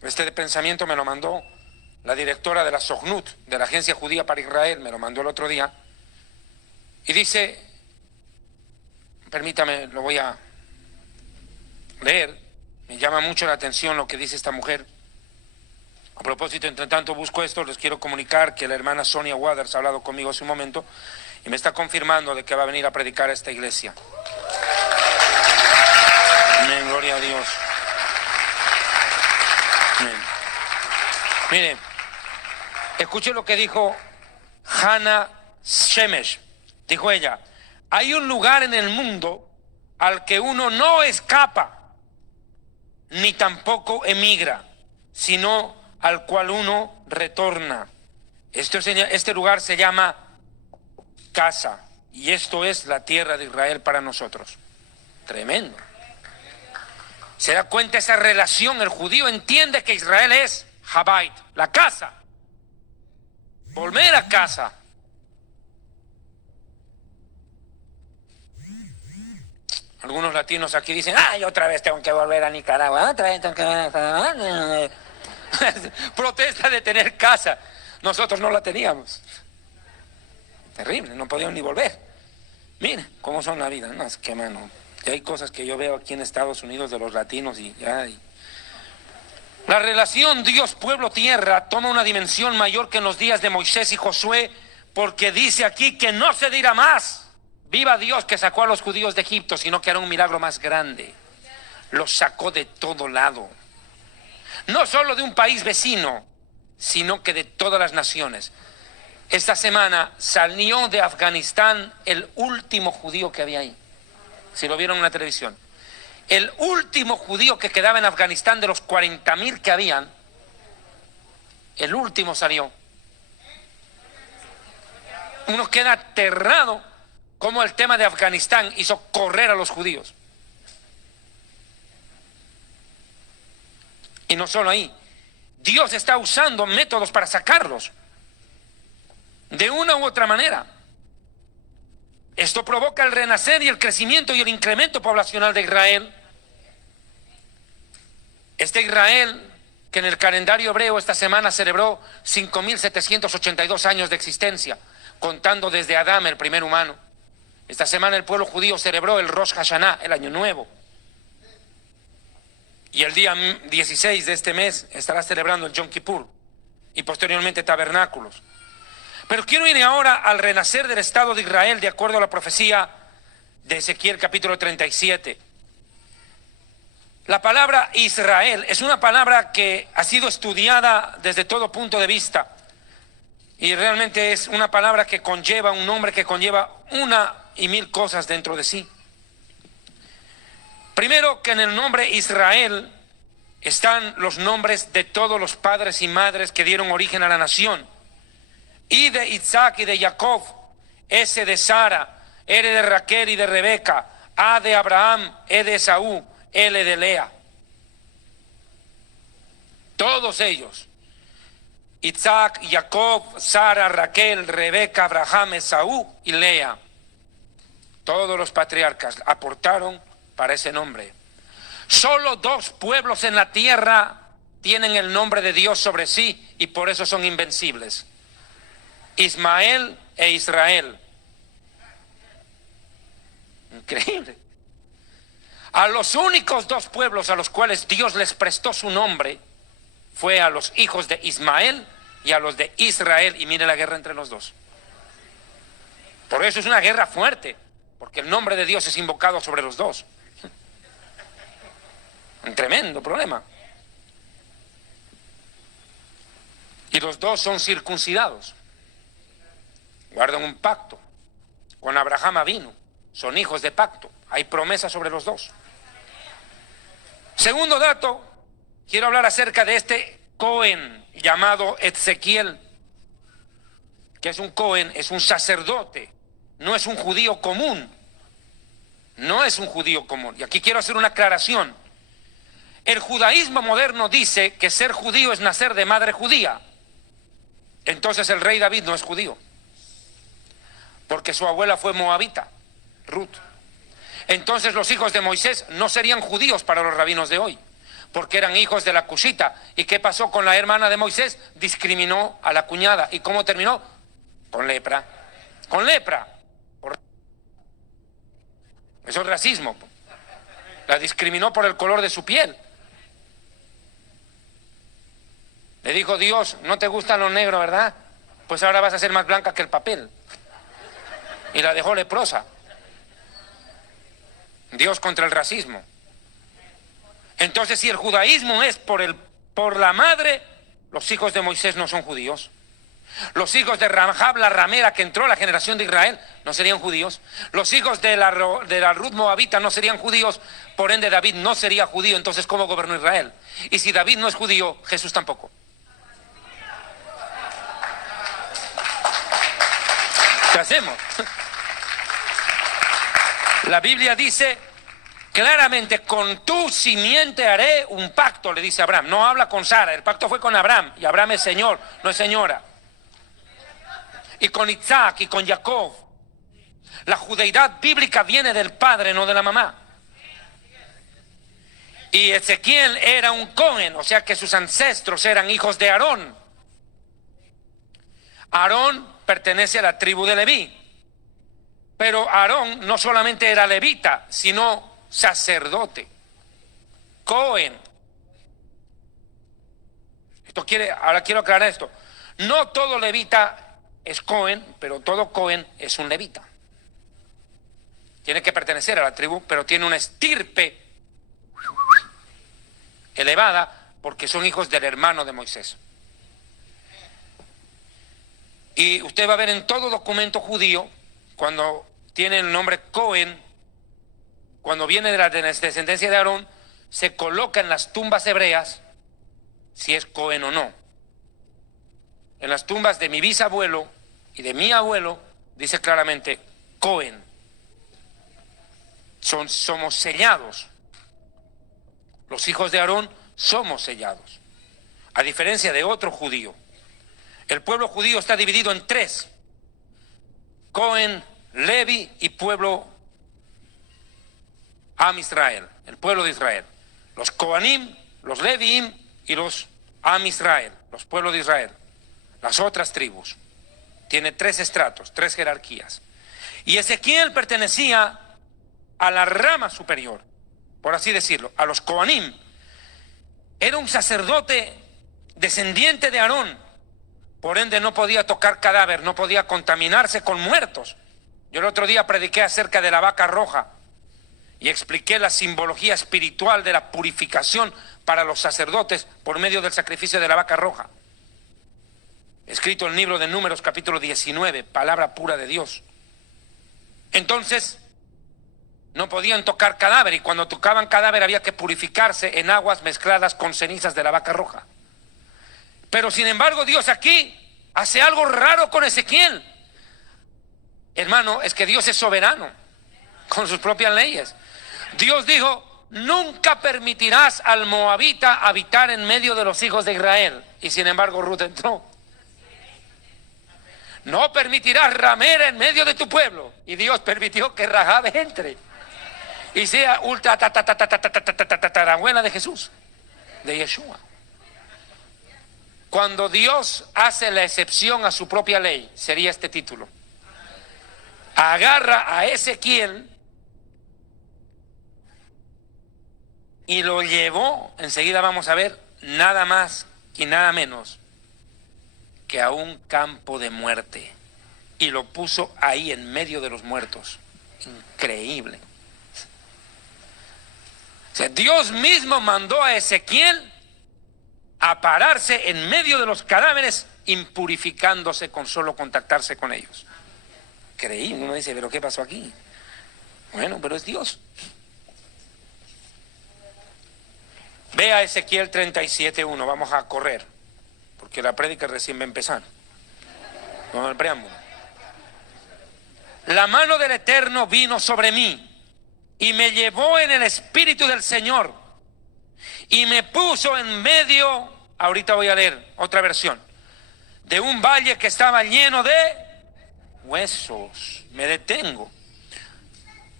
Este pensamiento me lo mandó la directora de la Sochnut, de la Agencia Judía para Israel, me lo mandó el otro día, y dice, permítame, lo voy a leer, me llama mucho la atención lo que dice esta mujer. A propósito, entre tanto busco esto, les quiero comunicar que la hermana Sonia Waters ha hablado conmigo hace un momento y me está confirmando de que va a venir a predicar a esta iglesia. Amén, gloria a Dios. Amén. Mire, escuche lo que dijo Hannah Shemesh. Dijo ella, hay un lugar en el mundo al que uno no escapa, ni tampoco emigra, sino al cual uno retorna. Este lugar se llama casa, y esto es la tierra de Israel para nosotros. Tremendo. ¿Se da cuenta esa relación? El judío entiende que Israel es Habait, la casa. Volver a casa. Algunos latinos aquí dicen, ay, otra vez tengo que volver a Nicaragua, otra vez tengo que volver a Nicaragua. Protesta de tener casa. Nosotros no la teníamos. Terrible, no podíamos ni volver. Mira cómo son la vida, no, es que mano. Y hay cosas que yo veo aquí en Estados Unidos de los latinos y ay. La relación Dios, pueblo, tierra toma una dimensión mayor que en los días de Moisés y Josué, porque dice aquí que no se dirá más, viva Dios que sacó a los judíos de Egipto, sino que hará un milagro más grande. Los sacó de todo lado. No solo de un país vecino, sino que de todas las naciones. Esta semana salió de Afganistán el último judío que había ahí. Si lo vieron en la televisión. El último judío que quedaba en Afganistán de los 40.000 que habían, el último salió. Uno queda aterrado cómo el tema de Afganistán hizo correr a los judíos. Y no solo ahí, Dios está usando métodos para sacarlos de una u otra manera. Esto provoca el renacer y el crecimiento y el incremento poblacional de Israel. Este Israel, que en el calendario hebreo esta semana celebró 5.782 años de existencia, contando desde Adán, el primer humano. Esta semana el pueblo judío celebró el Rosh Hashanah, el Año Nuevo. Y el día 16 de este mes estará celebrando el Yom Kippur y posteriormente tabernáculos. Pero quiero ir ahora al renacer del Estado de Israel de acuerdo a la profecía de Ezequiel capítulo 37. La palabra Israel es una palabra que ha sido estudiada desde todo punto de vista. Y realmente es una palabra que conlleva, un nombre que conlleva una y mil cosas dentro de sí. Primero, que en el nombre Israel están los nombres de todos los padres y madres que dieron origen a la nación. Y de Isaac y de Jacob, S de Sara, R de Raquel y de Rebeca, A de Abraham, E de Esaú, L de Lea. Todos ellos, Isaac, Jacob, Sara, Raquel, Rebeca, Abraham, Esaú y Lea. Todos los patriarcas aportaron para ese nombre. Solo 2 pueblos en la tierra tienen el nombre de Dios sobre sí y por eso son invencibles: Ismael e Israel. Increíble. A los únicos 2 pueblos a los cuales Dios les prestó su nombre fue a los hijos de Ismael y a los de Israel. Y mire la guerra entre los 2. Por eso es una guerra fuerte, porque el nombre de Dios es invocado sobre los 2. Un tremendo problema. Y los 2 son circuncidados. Guardan un pacto. Con Abraham vino. Son hijos de pacto. Hay promesa sobre los 2. Segundo dato, quiero hablar acerca de este Cohen llamado Ezequiel, que es un Cohen, es un sacerdote, no es un judío común. No es un judío común. Y aquí quiero hacer una aclaración. El judaísmo moderno dice que ser judío es nacer de madre judía. Entonces el rey David no es judío, porque su abuela fue moabita, Ruth. Entonces los hijos de Moisés no serían judíos para los rabinos de hoy, porque eran hijos de la cushita. ¿Y qué pasó con la hermana de Moisés? Discriminó a la cuñada. ¿Y cómo terminó? Con lepra. Con lepra. Eso es racismo. La discriminó por el color de su piel. Le dijo Dios: no te gustan los negros, ¿verdad? Pues ahora vas a ser más blanca que el papel. Y la dejó leprosa. Dios contra el racismo. Entonces, si el judaísmo es por la madre, los hijos de Moisés no son judíos. Los hijos de Rahab, la ramera que entró a la generación de Israel, no serían judíos. Los hijos de la Ruth moabita no serían judíos. Por ende, David no sería judío. Entonces, ¿cómo gobernó Israel? Y si David no es judío, Jesús tampoco. ¿Qué hacemos? La Biblia dice claramente: con tu simiente haré un pacto, le dice Abraham. No habla con Sara, el pacto fue con Abraham, y Abraham es señor, no es señora. Y con Isaac y con Jacob. La judeidad bíblica viene del padre, no de la mamá. Y Ezequiel era un Cohen, o sea que sus ancestros eran hijos de Aarón. Aarón pertenece a la tribu de Leví. Pero Aarón no solamente era levita, sino sacerdote. Cohen. Ahora quiero aclarar esto. No todo levita es Cohen, pero todo Cohen es un levita. Tiene que pertenecer a la tribu, pero tiene una estirpe elevada porque son hijos del hermano de Moisés. Y usted va a ver en todo documento judío, cuando tiene el nombre Cohen, cuando viene de la descendencia de Aarón, se coloca en las tumbas hebreas si es Cohen o no. En las tumbas de mi bisabuelo y de mi abuelo dice claramente Cohen. Somos sellados. Los hijos de Aarón somos sellados. A diferencia de otro judío. El pueblo judío está dividido en 3. Cohen, Levi y pueblo Am Israel, el pueblo de Israel. Los Coanim, los Leviim y los Am Israel, los pueblos de Israel. Las otras tribus. Tiene 3 estratos, 3 jerarquías. Y Ezequiel pertenecía a la rama superior, por así decirlo, a los Coanim. Era un sacerdote descendiente de Aarón. Por ende no podía tocar cadáver, no podía contaminarse con muertos. Yo el otro día prediqué acerca de la vaca roja y expliqué la simbología espiritual de la purificación para los sacerdotes por medio del sacrificio de la vaca roja. Escrito en el libro de Números capítulo 19, palabra pura de Dios. Entonces, no podían tocar cadáver y cuando tocaban cadáver había que purificarse en aguas mezcladas con cenizas de la vaca roja. Pero sin embargo Dios aquí hace algo raro con Ezequiel. Hermano, es que Dios es soberano con sus propias leyes. Dios dijo, nunca permitirás al moabita habitar en medio de los hijos de Israel. Y sin embargo Ruth entró. No permitirás ramera en medio de tu pueblo. Y Dios permitió que Rahab entre y sea tatarabuela de Jesús, de Yeshua. Cuando Dios hace la excepción a su propia ley, sería este título. Agarra a Ezequiel y lo llevó, enseguida vamos a ver, nada más y nada menos que a un campo de muerte. Y lo puso ahí en medio de los muertos. Increíble. O sea, Dios mismo mandó a Ezequiel a pararse en medio de los cadáveres, impurificándose con solo contactarse con ellos. Increíble. Uno dice, ¿pero qué pasó aquí? Bueno, pero es Dios. Ve a Ezequiel 37:1. Vamos a correr, porque la prédica recién va a empezar. Vamos al preámbulo. La mano del Eterno vino sobre mí y me llevó en el espíritu del Señor y me puso en medio, ahorita voy a leer otra versión, de un valle que estaba lleno de huesos. Me detengo.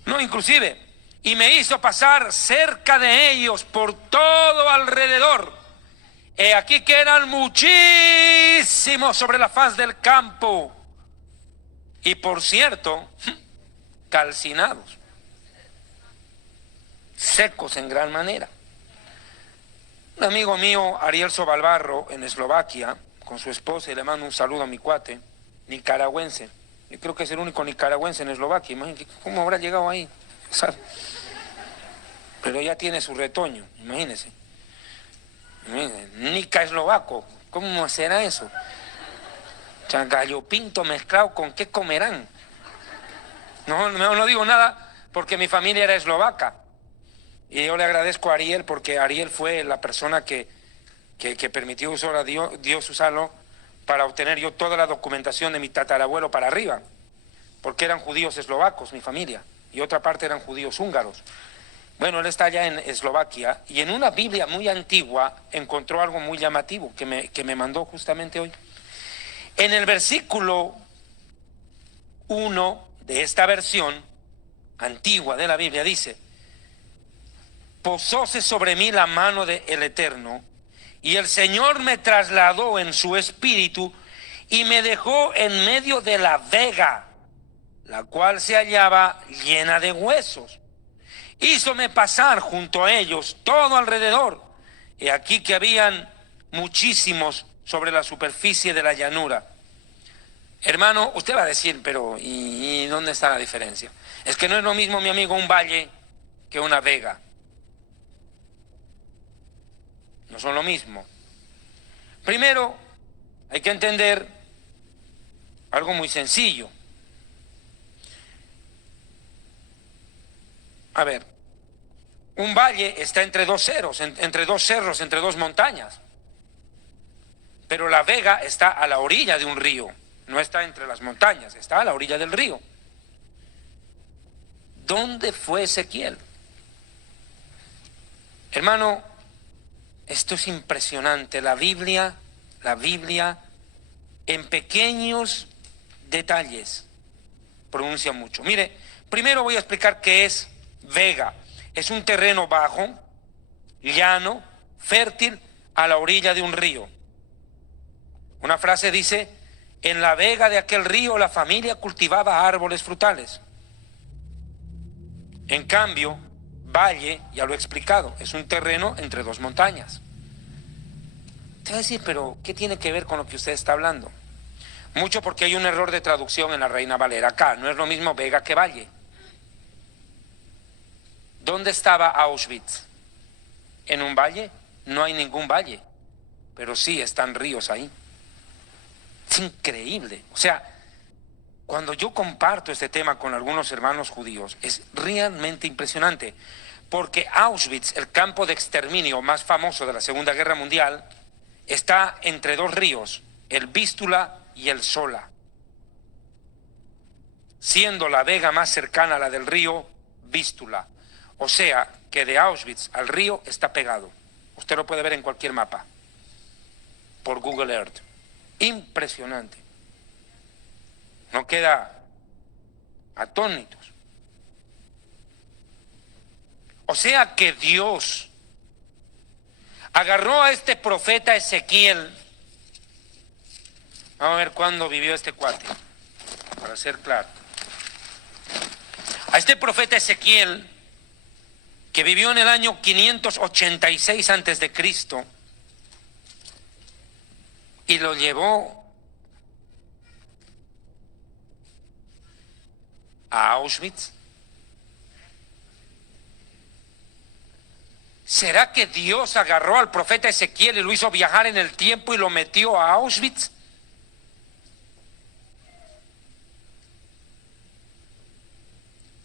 No, inclusive, y me hizo pasar cerca de ellos por todo alrededor. He aquí que eran muchísimos sobre la faz del campo. Y por cierto, calcinados, secos en gran manera. Un amigo mío, Ariel Sobalbarro, en Eslovaquia, con su esposa, y le mando un saludo a mi cuate, nicaragüense. Yo creo que es el único nicaragüense en Eslovaquia. Imagínate cómo habrá llegado ahí. ¿Sabe? Pero ya tiene su retoño, imagínense. Nica eslovaco, ¿cómo será eso? O sea, gallo pinto mezclado con qué comerán. No digo nada porque mi familia era eslovaca. Y yo le agradezco a Ariel porque Ariel fue la persona que permitió usar a Dios usarlo para obtener yo toda la documentación de mi tatarabuelo para arriba. Porque eran judíos eslovacos, mi familia. Y otra parte eran judíos húngaros. Bueno, él está allá en Eslovaquia y en una Biblia muy antigua encontró algo muy llamativo que me mandó justamente hoy. En el versículo 1 de esta versión antigua de la Biblia dice: posóse sobre mí la mano del Eterno, y el Señor me trasladó en su espíritu y me dejó en medio de la vega, la cual se hallaba llena de huesos. Hízome pasar junto a ellos todo alrededor, y aquí que habían muchísimos sobre la superficie de la llanura. Hermano, usted va a decir, pero ¿y dónde está la diferencia? Es que no es lo mismo, mi amigo, un valle que una vega. No son lo mismo. Primero, hay que entender algo muy sencillo. A ver, un valle está entre dos cerros, entre dos montañas. Pero la vega está a la orilla de un río, no está entre las montañas, está a la orilla del río. ¿Dónde fue Ezequiel? Hermano, esto es impresionante. La Biblia, en pequeños detalles, pronuncia mucho. Mire, primero voy a explicar qué es vega. Es un terreno bajo, llano, fértil, a la orilla de un río. Una frase dice: en la vega de aquel río la familia cultivaba árboles frutales. En cambio, valle, ya lo he explicado, es un terreno entre dos montañas. Te voy a decir, pero ¿qué tiene que ver con lo que usted está hablando? Mucho, porque hay un error de traducción en la Reina Valera. Acá no es lo mismo vega que valle. ¿Dónde estaba Auschwitz? ¿En un valle? No hay ningún valle, pero sí están ríos ahí. Es increíble. O sea, cuando yo comparto este tema con algunos hermanos judíos, es realmente impresionante, porque Auschwitz, el campo de exterminio más famoso de la Segunda Guerra Mundial, está entre dos ríos, el Vístula y el Sola, siendo la vega más cercana a la del río Vístula. O sea, que de Auschwitz al río está pegado. Usted lo puede ver en cualquier mapa, por Google Earth. Impresionante. No queda atónitos. O sea que Dios agarró a este profeta Ezequiel. Vamos a ver cuándo vivió este cuate, para ser claro. A este profeta Ezequiel, que vivió en el año 586 antes de Cristo, y lo llevó a Auschwitz. ¿Será que Dios agarró al profeta Ezequiel y lo hizo viajar en el tiempo y lo metió a Auschwitz?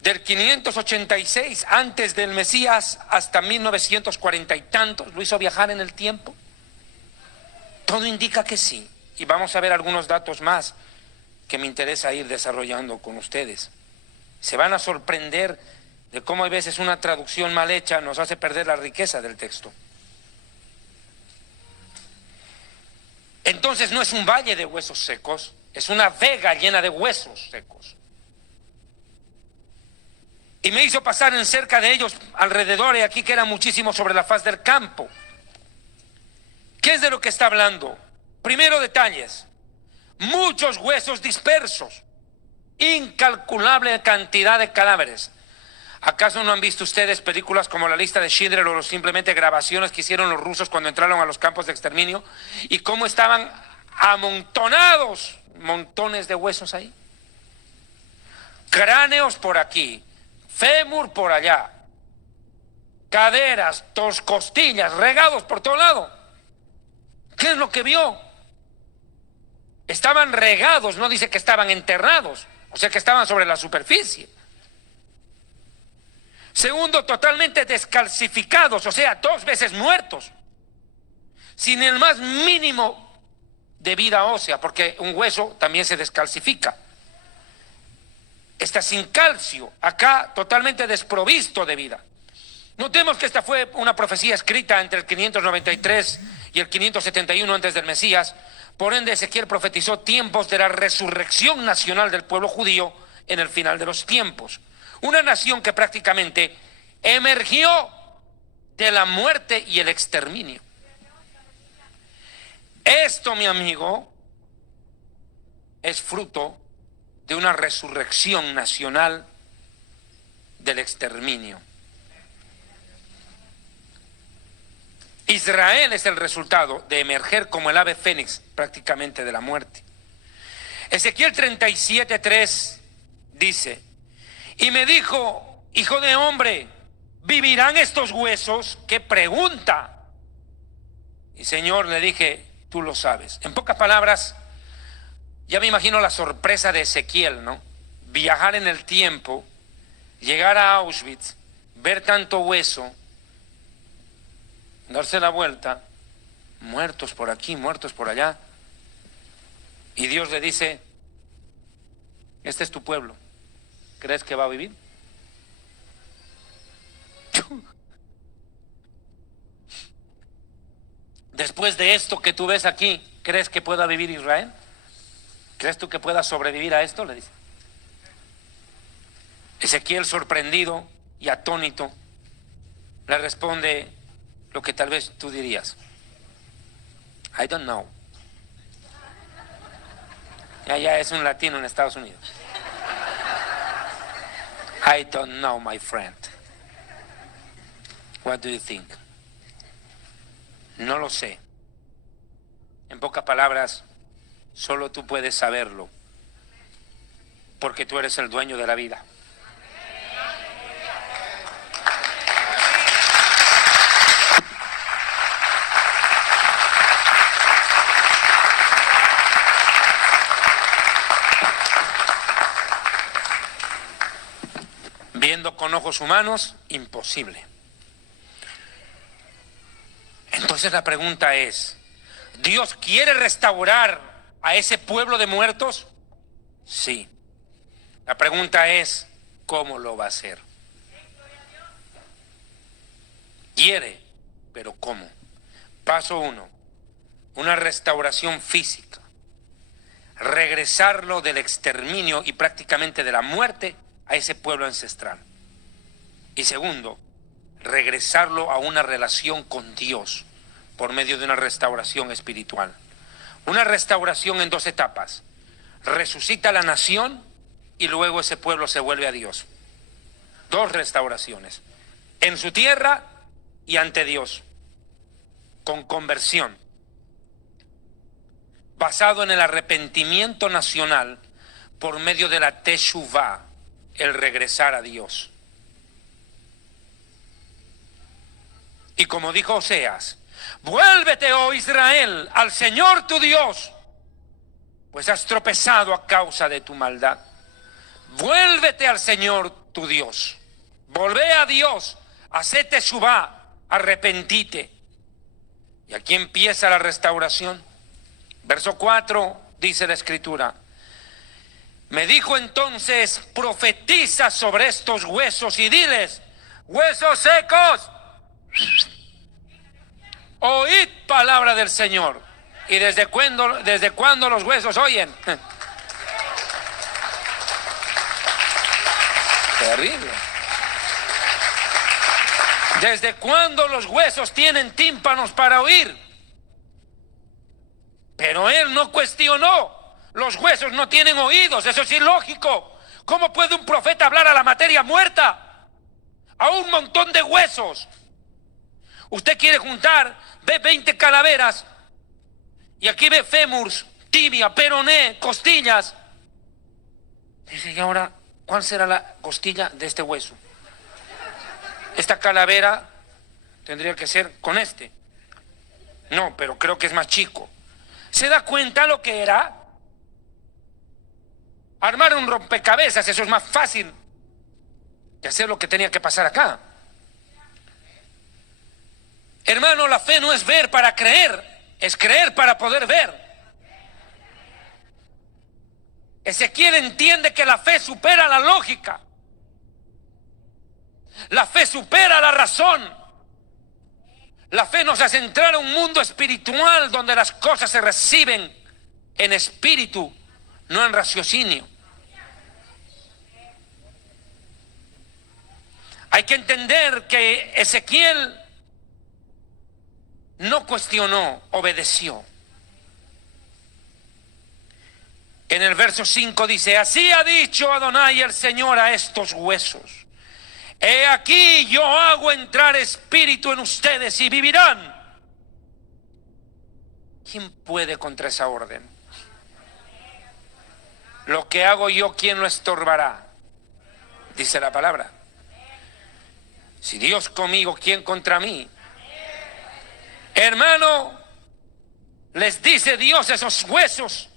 Del 586 antes del Mesías hasta 1940 y tantos, ¿lo hizo viajar en el tiempo? Todo indica que sí. Y vamos a ver algunos datos más que me interesa ir desarrollando con ustedes. Se van a sorprender de cómo a veces una traducción mal hecha nos hace perder la riqueza del texto. Entonces no es un valle de huesos secos, es una vega llena de huesos secos. Y me hizo pasar en cerca de ellos alrededor, y aquí que era muchísimo sobre la faz del campo. ¿Qué es de lo que está hablando? Primero, detalles. Muchos huesos dispersos, incalculable cantidad de cadáveres. ¿Acaso no han visto ustedes películas como La Lista de Schindler o simplemente grabaciones que hicieron los rusos cuando entraron a los campos de exterminio? Y cómo estaban amontonados, montones de huesos ahí. Cráneos por aquí, fémur por allá, caderas, costillas, regados por todo lado. ¿Qué es lo que vio? Estaban regados, no dice que estaban enterrados, o sea que estaban sobre la superficie. Segundo, totalmente descalcificados, o sea, 2 veces muertos, sin el más mínimo de vida ósea, porque un hueso también se descalcifica. Está sin calcio, acá totalmente desprovisto de vida. Notemos que esta fue una profecía escrita entre el 593 y el 571 antes del Mesías. Por ende, Ezequiel profetizó tiempos de la resurrección nacional del pueblo judío en el final de los tiempos. Una nación que prácticamente emergió de la muerte y el exterminio. Esto, mi amigo, es fruto de una resurrección nacional del exterminio. Israel es el resultado de emerger como el ave fénix prácticamente de la muerte. Ezequiel 37:3 dice: y me dijo, hijo de hombre, ¿vivirán estos huesos? ¿Qué pregunta? Y Señor, le dije, tú lo sabes. En pocas palabras, ya me imagino la sorpresa de Ezequiel, ¿no? Viajar en el tiempo, llegar a Auschwitz, ver tanto hueso, darse la vuelta, muertos por aquí, muertos por allá. Y Dios le dice, este es tu pueblo, ¿crees que va a vivir? Después de esto que tú ves aquí, ¿crees que pueda vivir Israel? ¿Crees tú que pueda sobrevivir a esto? Le dice. Ezequiel, sorprendido y atónito, le responde lo que tal vez tú dirías: I don't know. Ya es un latino en Estados Unidos. I don't know, my friend. What do you think? No lo sé. En pocas palabras, solo tú puedes saberlo, porque tú eres el dueño de la vida. Viendo con ojos humanos, imposible. Entonces la pregunta es: ¿Dios quiere restaurar a ese pueblo de muertos? Sí. La pregunta es: ¿cómo lo va a hacer? Quiere, pero ¿cómo? Paso 1, una restauración física. Regresarlo del exterminio y prácticamente de la muerte a ese pueblo ancestral. Y segundo, regresarlo a una relación con Dios por medio de una restauración espiritual. Una restauración en 2 etapas. Resucita la nación y luego ese pueblo se vuelve a Dios. 2 restauraciones. En su tierra y ante Dios. Con conversión. Basado en el arrepentimiento nacional por medio de la teshuvá, el regresar a Dios. Y como dijo Oseas: vuélvete, oh Israel, al Señor tu Dios, pues has tropezado a causa de tu maldad. Vuélvete al Señor tu Dios. Volvé a Dios, hacé teshuvá, arrepentite. Y aquí empieza la restauración. Verso 4 dice la Escritura: me dijo entonces, profetiza sobre estos huesos y diles: huesos secos, oíd palabra del Señor. ¿Y desde cuándo los huesos oyen? Terrible. ¿Desde cuándo los huesos tienen tímpanos para oír? Pero él no cuestionó. Los huesos no tienen oídos, eso es ilógico. ¿Cómo puede un profeta hablar a la materia muerta? A un montón de huesos. Usted quiere juntar, ve 20 calaveras y aquí ve fémurs, tibia, peroné, costillas. Dice: y ahora, ¿cuál será la costilla de este hueso? Esta calavera tendría que ser con este. No, pero creo que es más chico. ¿Se da cuenta lo que era? Armar un rompecabezas, eso es más fácil que hacer lo que tenía que pasar acá. Hermano, la fe no es ver para creer, es creer para poder ver. Ezequiel entiende que la fe supera la lógica. La fe supera la razón. La fe nos hace entrar a un mundo espiritual donde las cosas se reciben en espíritu, no en raciocinio. Hay que entender que Ezequiel no cuestionó, obedeció. En el verso 5 dice: así ha dicho Adonai el Señor a estos huesos: he aquí yo hago entrar espíritu en ustedes y vivirán. ¿Quién puede contra esa orden? Lo que hago yo, ¿quién lo estorbará? Dice la palabra. Si Dios conmigo, ¿quién contra mí? Hermano, les dice Dios a esos huesos: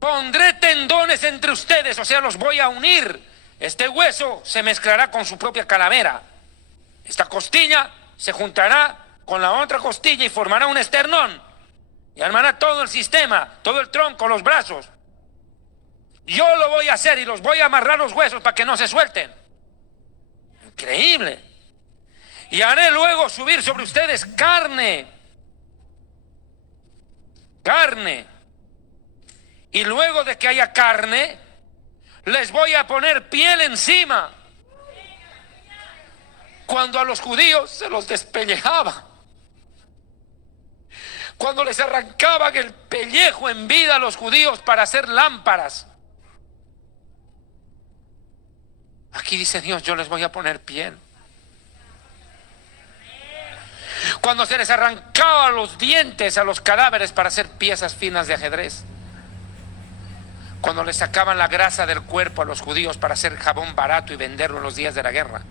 pondré tendones entre ustedes, o sea, los voy a unir. Este hueso se mezclará con su propia calavera. Esta costilla se juntará con la otra costilla y formará un esternón. Y armará todo el sistema, todo el tronco, los brazos. Yo lo voy a hacer y los voy a amarrar los huesos para que no se suelten. Increíble. Y haré luego subir sobre ustedes carne. Carne. Y luego de que haya carne, les voy a poner piel encima. Cuando a los judíos se los despellejaba, cuando les arrancaban el pellejo en vida a los judíos para hacer lámparas, aquí dice Dios: yo les voy a poner piel. Cuando se les arrancaba los dientes a los cadáveres para hacer piezas finas de ajedrez, cuando les sacaban la grasa del cuerpo a los judíos para hacer jabón barato y venderlo en los días de la guerra.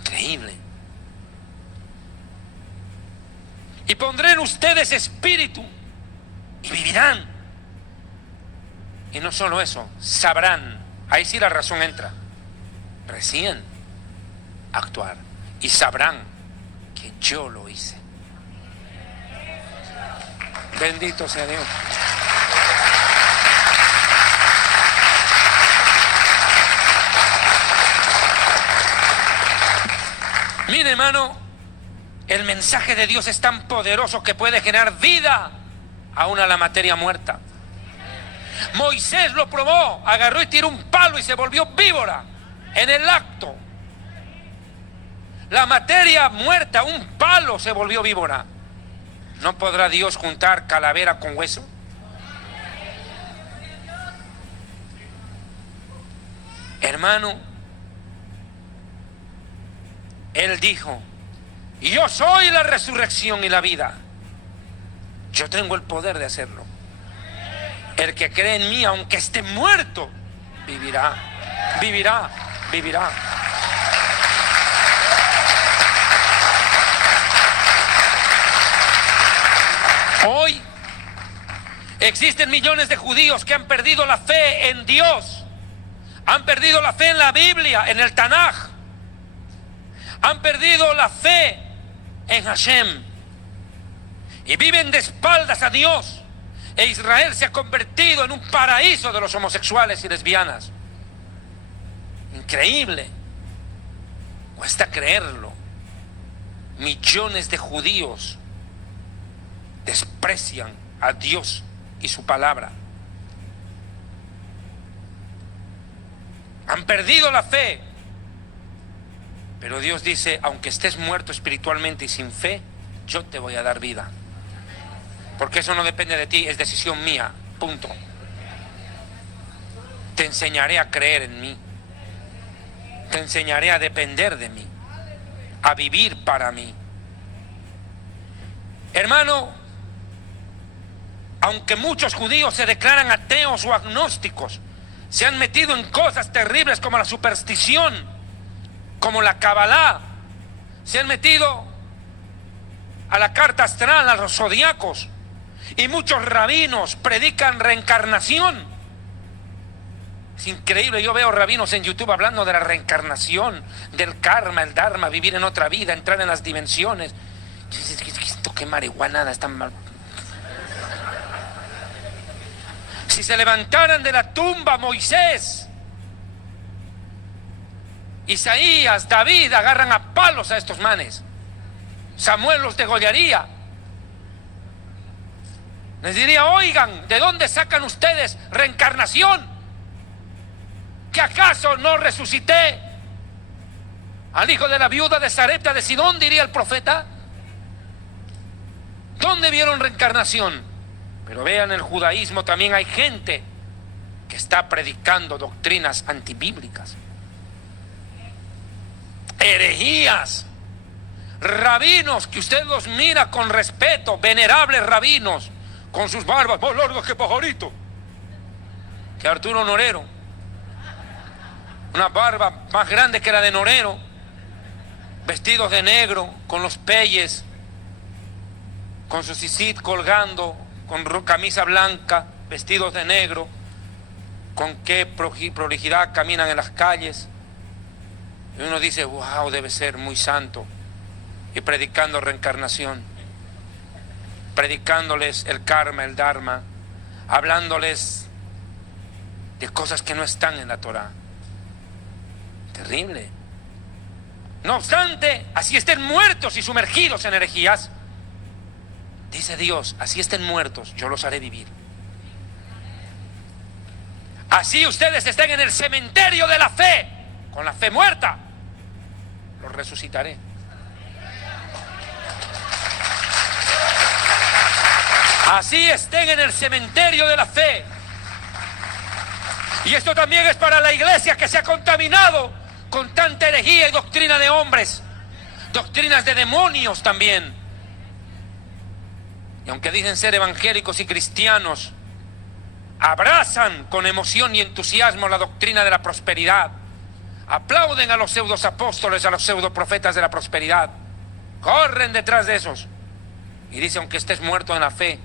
Increíble. Y pondré en ustedes espíritu y vivirán. Y no solo eso, sabrán. Ahí sí la razón entra. Recién actuar. Y sabrán que yo lo hice. Bendito sea Dios. Mire, hermano, el mensaje de Dios es tan poderoso que puede generar vida aún a la materia muerta. Moisés lo probó, agarró y tiró un palo y se volvió víbora en el acto. La materia muerta, un palo, se volvió víbora. ¿No podrá Dios juntar calavera con hueso? Hermano, Él dijo: yo soy la resurrección y la vida. Yo tengo el poder de hacerlo. El que cree en mí, aunque esté muerto, vivirá, vivirá, vivirá. Hoy existen millones de judíos que han perdido la fe en Dios, han perdido la fe en la Biblia, en el Tanaj, han perdido la fe en Hashem y viven de espaldas a Dios. E Israel se ha convertido en un paraíso de los homosexuales y lesbianas. Increíble. Cuesta creerlo. Millones de judíos desprecian a Dios y su palabra. Han perdido la fe. Pero Dios dice: aunque estés muerto espiritualmente y sin fe, yo te voy a dar vida. Porque eso no depende de ti, es decisión mía, punto. Te enseñaré a creer en mí. Te enseñaré a depender de mí, a vivir para mí. Hermano, aunque muchos judíos se declaran ateos o agnósticos, se han metido en cosas terribles como la superstición, como la Kabbalah, se han metido a la carta astral, a los zodiacos, y muchos rabinos predican reencarnación. Es increíble, yo veo rabinos en YouTube hablando de la reencarnación, del karma, el dharma, vivir en otra vida, entrar en las dimensiones. Qué marihuanada, están mal. Si se levantaran de la tumba Moisés, Isaías, David, agarran a palos a estos manes. Samuel los degollaría. Les diría: oigan, ¿de dónde sacan ustedes reencarnación? ¿Que acaso no resucité al hijo de la viuda de Sarepta de Sidón? Diría el profeta. ¿Dónde vieron reencarnación? Pero vean, el judaísmo también hay gente que está predicando doctrinas antibíblicas, herejías. Rabinos que usted los mira con respeto, venerables rabinos, con sus barbas más largas que pajarito, que Arturo Norero, una barba más grande que la de Norero, vestidos de negro, con los peyes, con su sisit colgando, con camisa blanca, vestidos de negro, con qué prolijidad caminan en las calles. Y uno dice: wow, debe ser muy santo. Y predicando reencarnación, predicándoles el karma, el dharma, hablándoles de cosas que no están en la Torah. Terrible. No obstante, así estén muertos y sumergidos en herejías, dice Dios: así estén muertos, yo los haré vivir. Así ustedes estén en el cementerio de la fe, con la fe muerta, los resucitaré. Así estén en el cementerio de la fe. Y esto también es para la iglesia que se ha contaminado con tanta herejía y doctrina de hombres, doctrinas de demonios también. Y aunque dicen ser evangélicos y cristianos, abrazan con emoción y entusiasmo la doctrina de la prosperidad. Aplauden a los pseudos apóstoles, a los pseudo profetas de la prosperidad. Corren detrás de esos. Y dice, aunque estés muerto en la fe,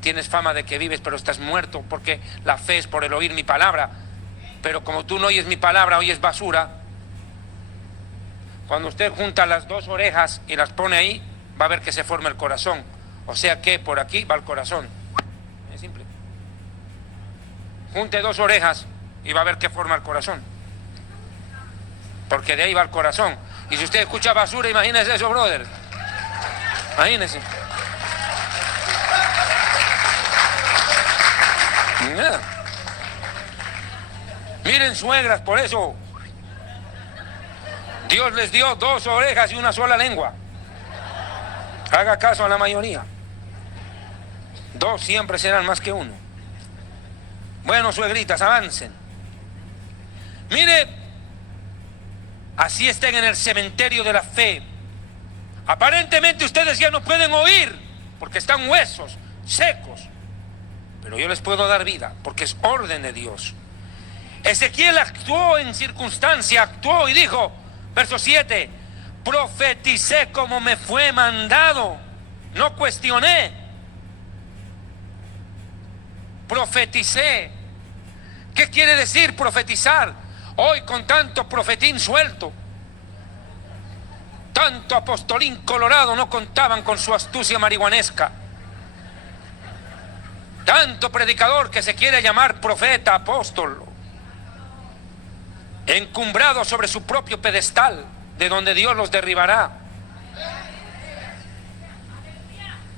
tienes fama de que vives, pero estás muerto, porque la fe es por el oír mi palabra. Pero como tú no oyes mi palabra, oyes basura. Cuando usted junta las dos orejas y las pone ahí, va a ver que se forma el corazón. O sea que por aquí va el corazón. Es simple. Junte dos orejas y va a ver que forma el corazón. Porque de ahí va el corazón. Y si usted escucha basura, imagínese eso, brother. Imagínese. Yeah. Miren, suegras, por eso Dios les dio dos orejas y una sola lengua. Haga caso a la mayoría. Dos siempre serán más que uno. Bueno, suegritas, avancen. Mire, así estén en el cementerio de la fe. Aparentemente ustedes ya no pueden oír porque están huesos, secos. Pero yo les puedo dar vida porque es orden de Dios. Ezequiel actuó en circunstancia, actuó y dijo, verso 7, profeticé como me fue mandado, no cuestioné. Profeticé. ¿Qué quiere decir profetizar? Hoy con tanto profetín suelto, tanto apostolín colorado, no contaban con su astucia marihuanesca. Tanto predicador que se quiere llamar profeta, apóstol, encumbrado sobre su propio pedestal, de donde Dios los derribará.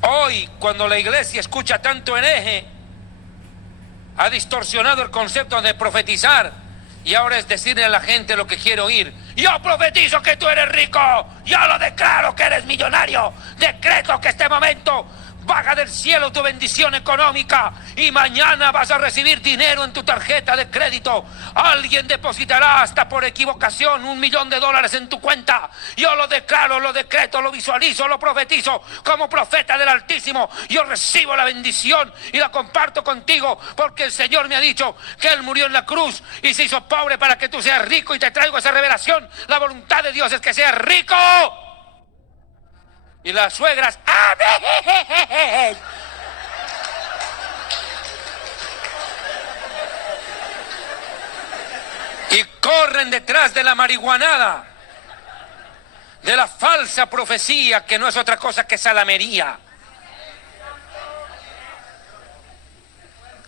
Hoy, cuando la iglesia escucha tanto hereje, ha distorsionado el concepto de profetizar y ahora es decirle a la gente lo que quiere oír. Yo profetizo que tú eres rico, yo lo declaro que eres millonario, decreto que este momento baja del cielo tu bendición económica y mañana vas a recibir dinero en tu tarjeta de crédito. Alguien depositará hasta por equivocación $1.000.000 en tu cuenta. Yo lo declaro, lo decreto, lo visualizo, lo profetizo como profeta del Altísimo. Yo recibo la bendición y la comparto contigo porque el Señor me ha dicho que Él murió en la cruz y se hizo pobre para que tú seas rico, y te traigo esa revelación. La voluntad de Dios es que seas rico. Y las suegras, ¡amén! Y corren detrás de la marihuanada, de la falsa profecía, que no es otra cosa que salamería.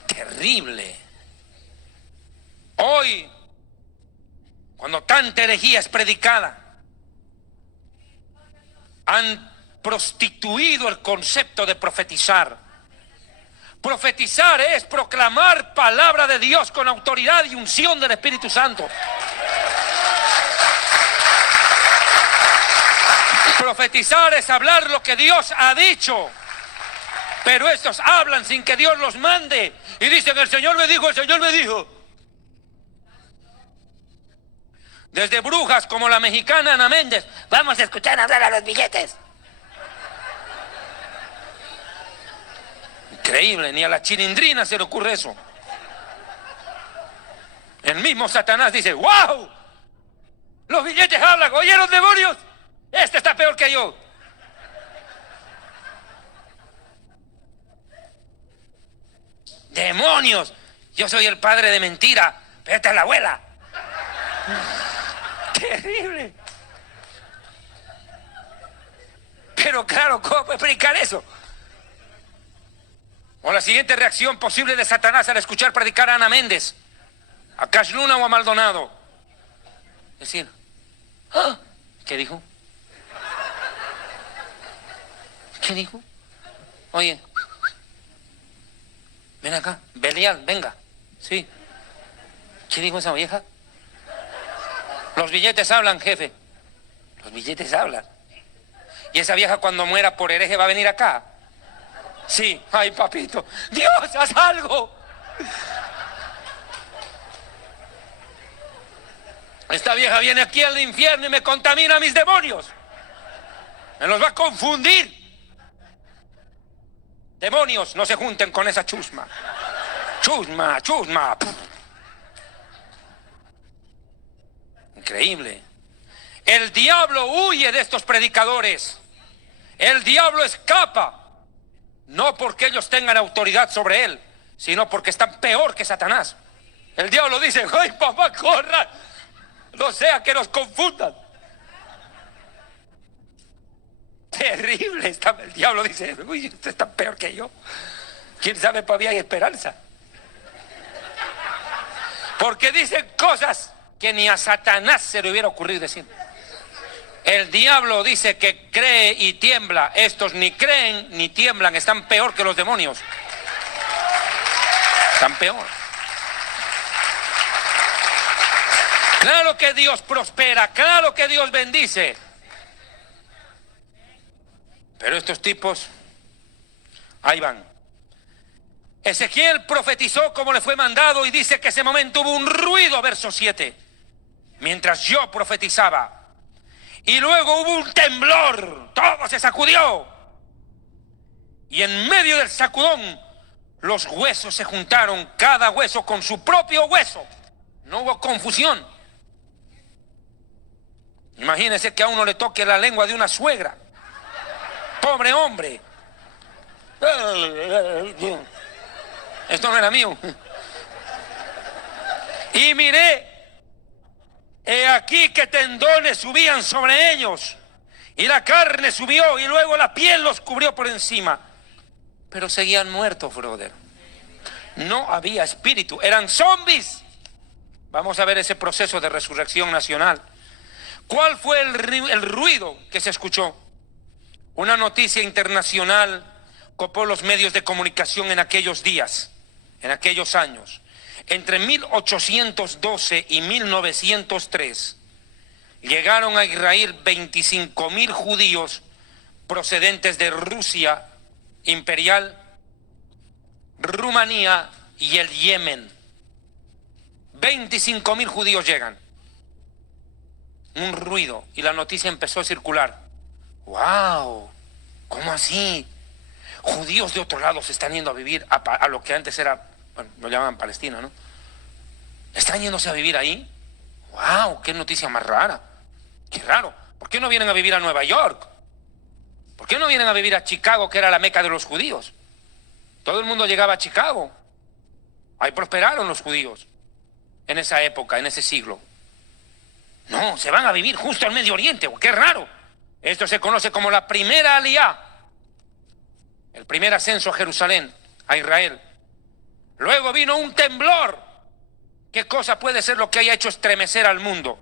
Terrible. Hoy, cuando tanta herejía es predicada, han prostituido el concepto de profetizar. Profetizar es proclamar palabra de Dios con autoridad y unción del Espíritu Santo. Profetizar es hablar lo que Dios ha dicho. Pero estos hablan sin que Dios los mande y dicen, el Señor me dijo, el Señor me dijo. Desde brujas como la mexicana Ana Méndez, vamos a escuchar hablar a los billetes. Increíble, ni a la chilindrina se le ocurre eso. El mismo Satanás dice, ¡wow! Los billetes hablan, ¿oyeron, demonios? Este está peor que yo. ¡Demonios! Yo soy el padre de mentira, pero esta es la abuela. Terrible. Pero claro, ¿cómo puede explicar eso? O la siguiente reacción posible de Satanás al escuchar predicar a Ana Méndez, a Cash Luna o a Maldonado. Es decir, ¿ah? ¿Qué dijo? ¿Qué dijo? Oye, ven acá, Belial, venga. Sí. ¿Qué dijo esa vieja? Los billetes hablan, jefe. Los billetes hablan. Y esa vieja cuando muera por hereje va a venir acá. Sí, ay papito, Dios, haz algo. Esta vieja viene aquí al infierno y me contamina a mis demonios. Me los va a confundir. Demonios, no se junten con esa chusma. Chusma, chusma. Increíble. El diablo huye de estos predicadores. El diablo escapa. No porque ellos tengan autoridad sobre él, sino porque están peor que Satanás. El diablo dice, ¡ay, papá, corran! No sea que nos confundan. Terrible. El diablo dice, uy, usted está peor que yo. ¿Quién sabe, todavía hay esperanza? Porque dicen cosas que ni a Satanás se le hubiera ocurrido decir. El diablo dice que cree y tiembla. Estos ni creen ni tiemblan, están peor que los demonios. Están peor. Claro que Dios prospera, claro que Dios bendice. Pero estos tipos, ahí van. Ezequiel profetizó como le fue mandado y dice que ese momento hubo un ruido, verso 7. Mientras yo profetizaba. Y luego hubo un temblor, todo se sacudió. Y en medio del sacudón, los huesos se juntaron, cada hueso con su propio hueso. No hubo confusión. Imagínense que a uno le toque la lengua de una suegra. Pobre hombre. Esto no era mío. Y miré, he aquí que tendones subían sobre ellos, y la carne subió, y luego la piel los cubrió por encima. Pero seguían muertos, brother. No había espíritu, eran zombies. Vamos a ver ese proceso de resurrección nacional. ¿Cuál fue el ruido que se escuchó? Una noticia internacional copó los medios de comunicación en aquellos días, en aquellos años. Entre 1812 y 1903 llegaron a Israel 25,000 judíos procedentes de Rusia imperial, Rumanía y el Yemen. 25,000 judíos llegan. Un ruido y la noticia empezó a circular. ¡Wow! ¿Cómo así? Judíos de otro lado se están yendo a vivir a lo que antes era, bueno, lo llamaban Palestina, ¿no? ¿Están yéndose a vivir ahí? ¡Wow! ¡Qué noticia más rara! ¡Qué raro! ¿Por qué no vienen a vivir a Nueva York? ¿Por qué no vienen a vivir a Chicago, que era la meca de los judíos? Todo el mundo llegaba a Chicago. Ahí prosperaron los judíos en esa época, en ese siglo. No, se van a vivir justo al Medio Oriente. ¡Qué raro! Esto se conoce como la primera aliyá, el primer ascenso a Jerusalén, a Israel. Luego vino un temblor. ¿Qué cosa puede ser lo que haya hecho estremecer al mundo?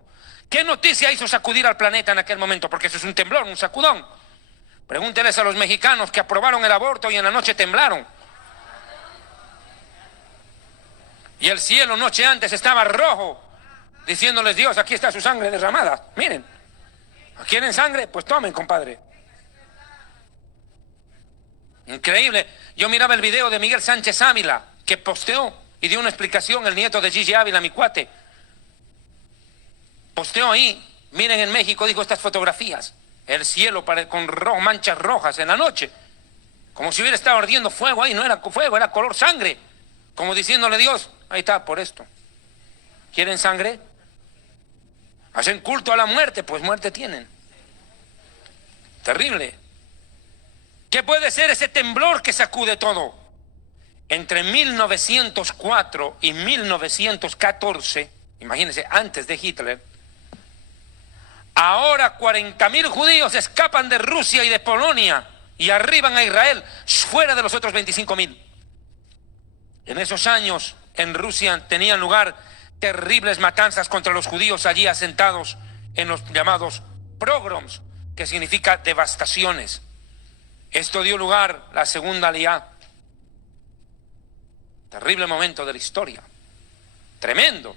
¿Qué noticia hizo sacudir al planeta en aquel momento? Porque eso es un temblor, un sacudón. Pregúnteles a los mexicanos que aprobaron el aborto y en la noche temblaron. Y el cielo noche antes estaba rojo, diciéndoles Dios, aquí está su sangre derramada. Miren, ¿quieren sangre? Pues tomen, compadre. Increíble. Yo miraba el video de Miguel Sánchez Ávila, que posteó y dio una explicación, el nieto de Gigi Ávila, mi cuate. Posteó ahí, miren en México, dijo estas fotografías. El cielo con manchas rojas en la noche. Como si hubiera estado ardiendo fuego ahí, no era fuego, era color sangre. Como diciéndole Dios, ahí está, por esto. ¿Quieren sangre? Hacen culto a la muerte, pues muerte tienen. Terrible. ¿Qué puede ser ese temblor que sacude todo? Entre 1904 y 1914, imagínense, antes de Hitler, ahora 40,000 judíos escapan de Rusia y de Polonia y arriban a Israel, fuera de los otros 25,000. En esos años, en Rusia tenían lugar terribles matanzas contra los judíos allí asentados en los llamados pogroms, que significa devastaciones. Esto dio lugar a la segunda aliyá. Terrible momento de la historia. Tremendo.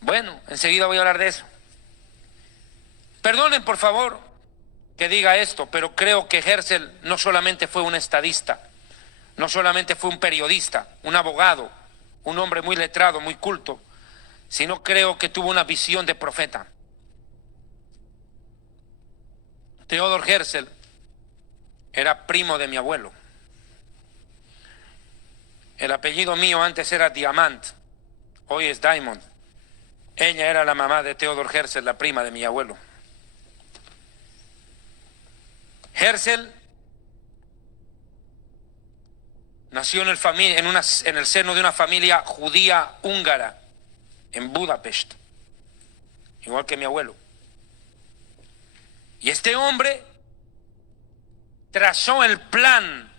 Bueno, enseguida voy a hablar de eso. Perdonen, por favor, que diga esto, pero creo que Herzl no solamente fue un estadista, no solamente fue un periodista, un abogado, un hombre muy letrado, muy culto, sino creo que tuvo una visión de profeta. Theodor Herzl era primo de mi abuelo. El apellido mío antes era Diamant, hoy es Diamond. Ella era la mamá de Theodor Herzl, la prima de mi abuelo. Herzl nació en el seno de una familia judía húngara en Budapest, igual que mi abuelo. Y este hombre trazó el plan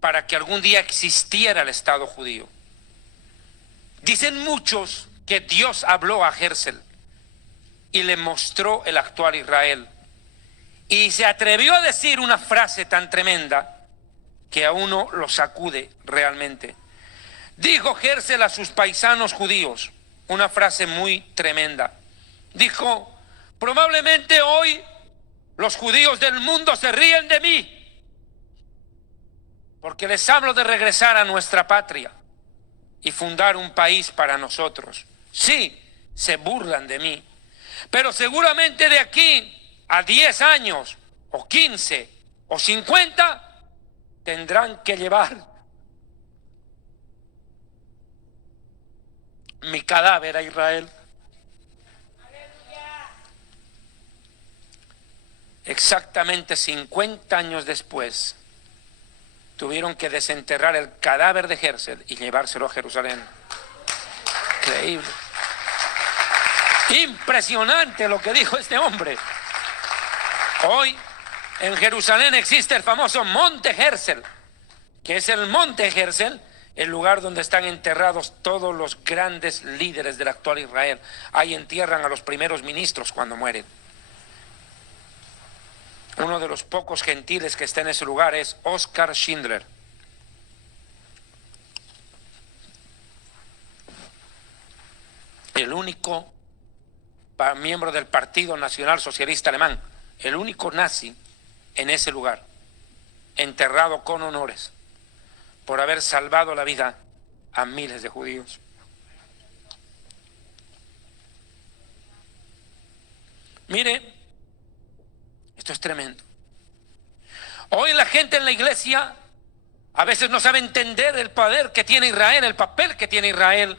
para que algún día existiera el Estado judío. Dicen muchos que Dios habló a Herzl y le mostró el actual Israel. Y se atrevió a decir una frase tan tremenda que a uno lo sacude realmente. Dijo Herzl a sus paisanos judíos una frase muy tremenda. Dijo: probablemente hoy los judíos del mundo se ríen de mí, porque les hablo de regresar a nuestra patria y fundar un país para nosotros. Sí, se burlan de mí, pero seguramente de aquí a 10 años, o 15, o 50, tendrán que llevar mi cadáver a Israel. Exactamente 50 años después, tuvieron que desenterrar el cadáver de Herzl y llevárselo a Jerusalén. Increíble. Impresionante lo que dijo este hombre. Hoy en Jerusalén existe el famoso Monte Herzl, que es el Monte Herzl, el lugar donde están enterrados todos los grandes líderes del actual Israel. Ahí entierran a los primeros ministros cuando mueren. Uno de los pocos gentiles que está en ese lugar es Oskar Schindler. El único miembro del Partido Nacional Socialista Alemán, el único nazi en ese lugar, enterrado con honores por haber salvado la vida a miles de judíos. Mire, esto es tremendo. Hoy la gente en la iglesia a veces no sabe entender el poder que tiene Israel, el papel que tiene Israel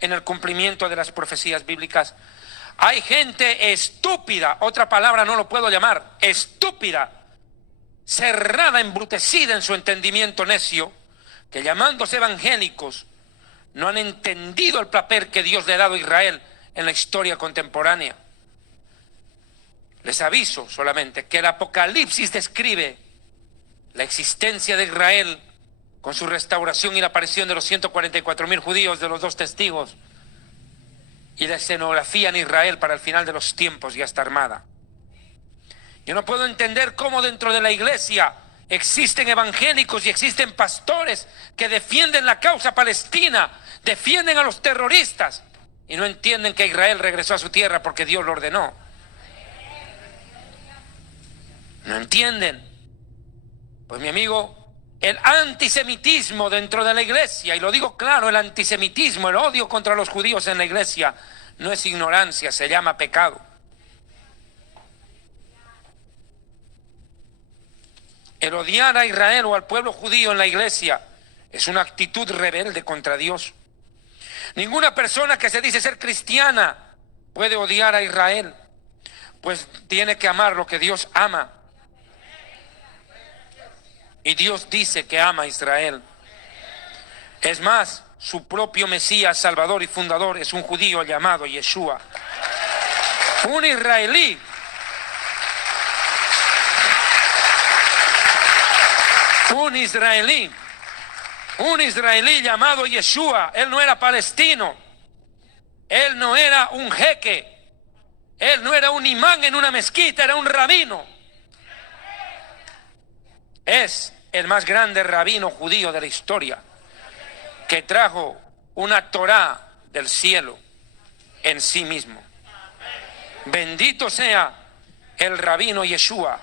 en el cumplimiento de las profecías bíblicas. Hay gente estúpida, otra palabra no lo puedo llamar, estúpida, cerrada, embrutecida en su entendimiento necio, que llamándose evangélicos no han entendido el papel que Dios le ha dado a Israel en la historia contemporánea. Les aviso solamente que el Apocalipsis describe la existencia de Israel con su restauración y la aparición de los 144.000 judíos de los dos testigos, y la escenografía en Israel para el final de los tiempos ya está armada. Yo no puedo entender cómo dentro de la iglesia existen evangélicos y existen pastores que defienden la causa palestina, defienden a los terroristas y no entienden que Israel regresó a su tierra porque Dios lo ordenó. No entienden. Pues mi amigo, el antisemitismo dentro de la iglesia, y lo digo claro, el antisemitismo, el odio contra los judíos en la iglesia, no es ignorancia, se llama pecado. El odiar a Israel o al pueblo judío en la iglesia es una actitud rebelde contra Dios. Ninguna persona que se dice ser cristiana puede odiar a Israel, pues tiene que amar lo que Dios ama. Y Dios dice que ama a Israel. Es más, su propio Mesías, Salvador y Fundador es un judío llamado Yeshua. Un israelí. Un israelí llamado Yeshua. Él no era palestino. Él no era un jeque. Él no era un imán en una mezquita, era un rabino. Es el más grande rabino judío de la historia, que trajo una Torá del cielo. en sí mismo. Bendito sea el rabino Yeshua.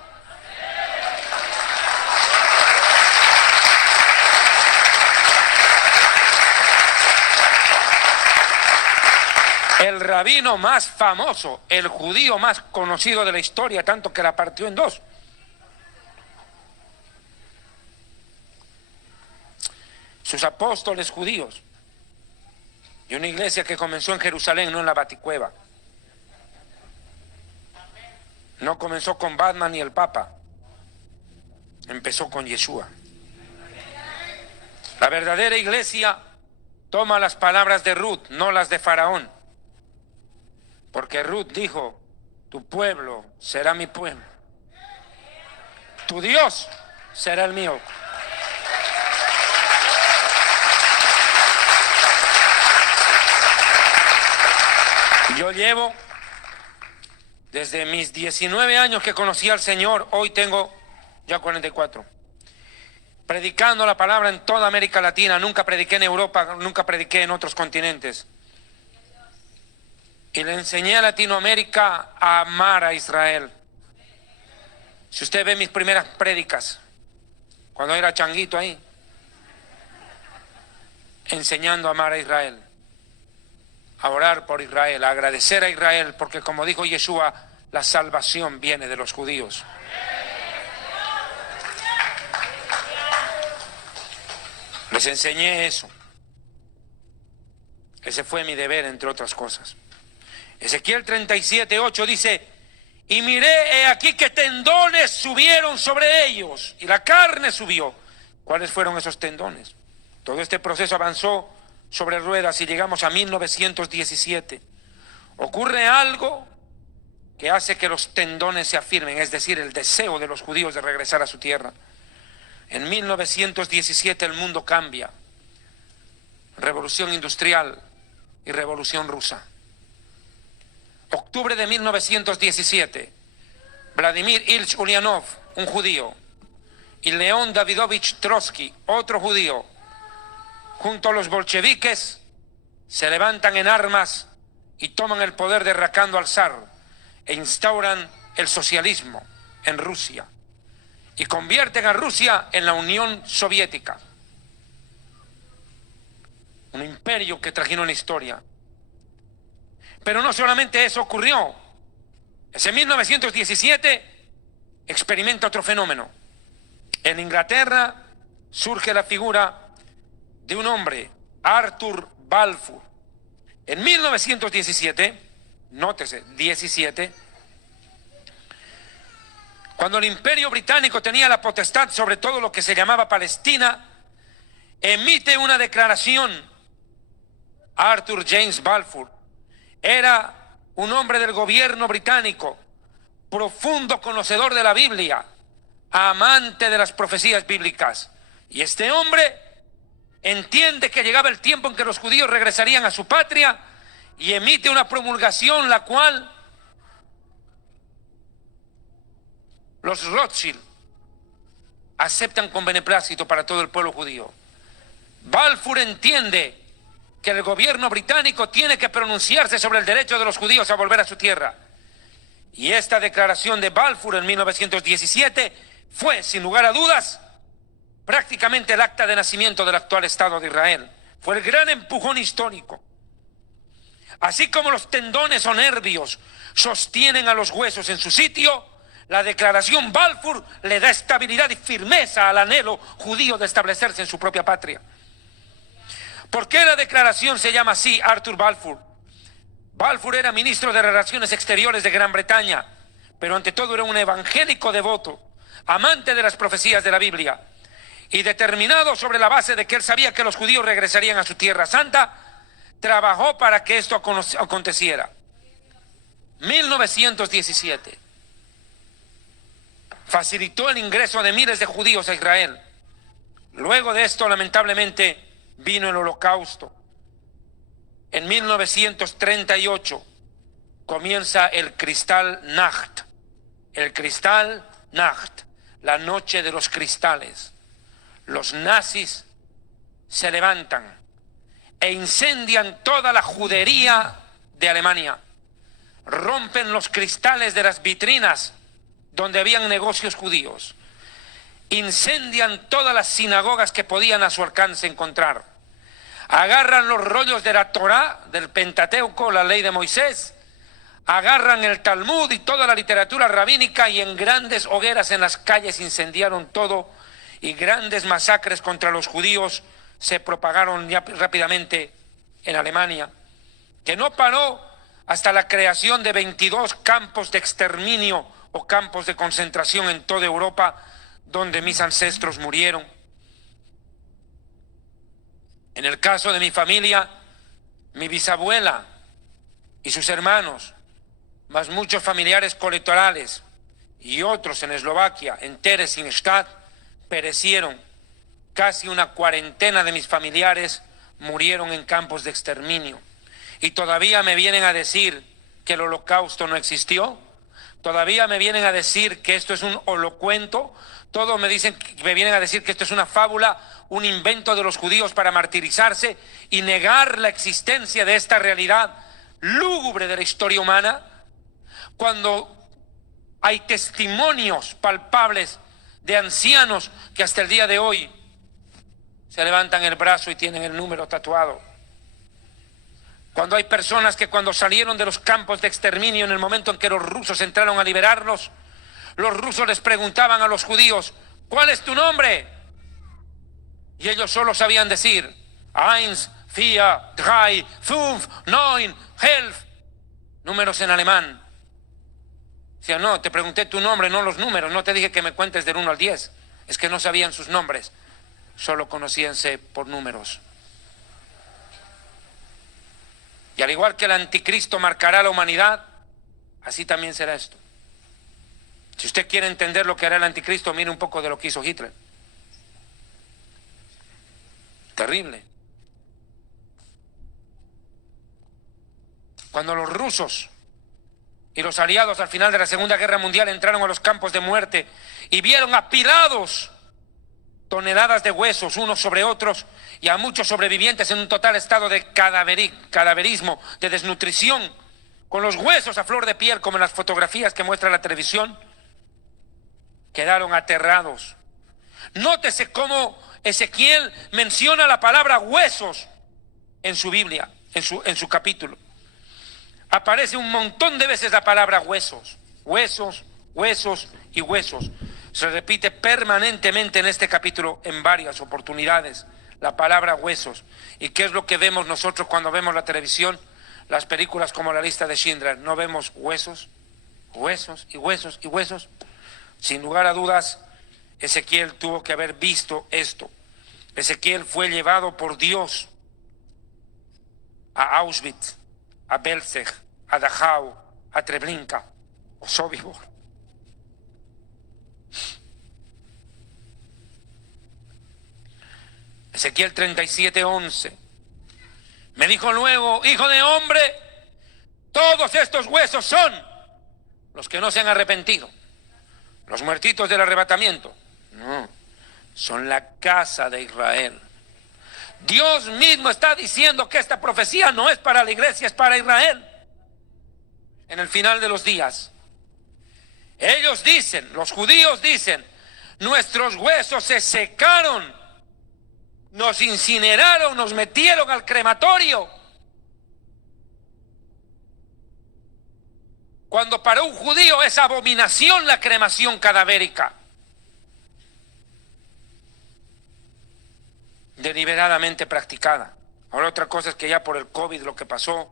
El rabino más famoso, el judío más conocido de la historia, tanto que la partió en dos. Sus apóstoles judíos. Y una iglesia que comenzó en Jerusalén, no en la Baticueva. No comenzó con Batman ni el Papa. Empezó con Yeshua. La verdadera iglesia toma las palabras de Ruth, no las de Faraón. Porque Ruth dijo, tu pueblo será mi pueblo. Tu Dios será el mío. Yo llevo desde mis 19 años que conocí al Señor, hoy tengo ya 44, predicando la palabra en toda América Latina. Nunca prediqué en Europa, nunca prediqué en otros continentes. Y le enseñé a Latinoamérica a amar a Israel. Si usted ve mis primeras prédicas, cuando era changuito ahí, enseñando a amar a Israel, a orar por Israel, a agradecer a Israel, porque como dijo Yeshua, la salvación viene de los judíos. Les enseñé eso. Ese fue mi deber, entre otras cosas. Ezequiel 37:8 dice, y miré, he aquí que tendones subieron sobre ellos, y la carne subió. ¿Cuáles fueron esos tendones? Todo este proceso avanzó sobre ruedas y llegamos a 1917. Ocurre algo que hace que los tendones se afirmen, es decir, el deseo de los judíos de regresar a su tierra. En 1917 el mundo cambia. Revolución industrial y revolución rusa. Octubre de 1917, Vladimir Ilich Ulyanov, un judío, y León Davidovich Trotsky, otro judío, junto a los bolcheviques, se levantan en armas y toman el poder derrocando al zar e instauran el socialismo en Rusia y convierten a Rusia en la Unión Soviética, un imperio que trajinó en la historia. Pero no solamente eso ocurrió. Ese 1917 experimenta otro fenómeno. En Inglaterra surge la figura de un hombre, Arthur Balfour. En 1917, nótese, 17, cuando el Imperio Británico tenía la potestad sobre todo lo que se llamaba Palestina, emite una declaración. Arthur James Balfour era un hombre del gobierno británico, profundo conocedor de la Biblia, amante de las profecías bíblicas. Y este hombre entiende que llegaba el tiempo en que los judíos regresarían a su patria y emite una promulgación la cual los Rothschild aceptan con beneplácito para todo el pueblo judío. Balfour entiende que el gobierno británico tiene que pronunciarse sobre el derecho de los judíos a volver a su tierra. Y esta declaración de Balfour en 1917 fue, sin lugar a dudas, prácticamente el acta de nacimiento del actual Estado de Israel. Fue el gran empujón histórico. Así como los tendones o nervios sostienen a los huesos en su sitio, la declaración Balfour le da estabilidad y firmeza al anhelo judío de establecerse en su propia patria. ¿Por qué la declaración se llama así, Arthur Balfour? Balfour era ministro de Relaciones Exteriores de Gran Bretaña, pero ante todo era un evangélico devoto, amante de las profecías de la Biblia, y determinado sobre la base de que él sabía que los judíos regresarían a su tierra santa, trabajó para que esto aconteciera. 1917. Facilitó el ingreso de miles de judíos a Israel. Luego de esto, lamentablemente, vino el Holocausto. En 1938 comienza el Kristallnacht. El Kristallnacht, la noche de los cristales. Los nazis se levantan e incendian toda la judería de Alemania. Rompen los cristales de las vitrinas donde habían negocios judíos. Incendian todas las sinagogas que podían a su alcance encontrar. Agarran los rollos de la Torá, del Pentateuco, la ley de Moisés. Agarran el Talmud y toda la literatura rabínica y en grandes hogueras en las calles incendiaron todo, y grandes masacres contra los judíos se propagaron ya rápidamente en Alemania, que no paró hasta la creación de 22 campos de exterminio o campos de concentración en toda Europa, donde mis ancestros murieron. En el caso de mi familia, mi bisabuela y sus hermanos, más muchos familiares colaterales y otros en Eslovaquia, en Theresienstadt, perecieron. Casi una cuarentena de mis familiares murieron en campos de exterminio. Y todavía me vienen a decir que el holocausto no existió. Todavía me vienen a decir que esto es un holocuento. Todos me vienen a decir que esto es una fábula, un invento de los judíos para martirizarse y negar la existencia de esta realidad lúgubre de la historia humana, cuando hay testimonios palpables de ancianos que hasta el día de hoy se levantan el brazo y tienen el número tatuado. Cuando hay personas que cuando salieron de los campos de exterminio, en el momento en que los rusos entraron a liberarlos, los rusos les preguntaban a los judíos: ¿cuál es tu nombre? Y ellos solo sabían decir: eins, vier, drei, fünf, neun, elf. Números en alemán. Decían: no, te pregunté tu nombre, no los números, no te dije que me cuentes del 1 al 10. Es que no sabían sus nombres, solo conocíanse por números. Y al igual que el anticristo marcará a la humanidad, así también será esto. Si usted quiere entender lo que hará el anticristo, mire un poco de lo que hizo Hitler. Terrible. Cuando los rusos y los aliados al final de la Segunda Guerra Mundial entraron a los campos de muerte y vieron apilados toneladas de huesos unos sobre otros y a muchos sobrevivientes en un total estado de cadaverismo, de desnutrición, con los huesos a flor de piel como en las fotografías que muestra la televisión, quedaron aterrados. Nótese cómo Ezequiel menciona la palabra huesos en su Biblia, en su capítulo. Aparece un montón de veces la palabra huesos, huesos, huesos y huesos. Se repite permanentemente en este capítulo en varias oportunidades la palabra huesos. ¿Y qué es lo que vemos nosotros cuando vemos la televisión? Las películas como La Lista de Schindler. ¿No vemos huesos? Huesos y huesos y huesos. Sin lugar a dudas, Ezequiel tuvo que haber visto esto. Ezequiel fue llevado por Dios a Auschwitz, a Belzec, a Dachau, a Treblinka o Sobibor. Ezequiel 37:11. Me dijo luego: hijo de hombre, todos estos huesos son los que no se han arrepentido, los muertitos del arrebatamiento. No, son la casa de Israel. Dios mismo está diciendo que esta profecía no es para la iglesia, es para Israel. En el final de los días, ellos dicen, los judíos dicen: nuestros huesos se secaron, nos incineraron, nos metieron al crematorio. Cuando para un judío es abominación la cremación cadavérica, deliberadamente practicada. Ahora otra cosa es que ya por el COVID lo que pasó,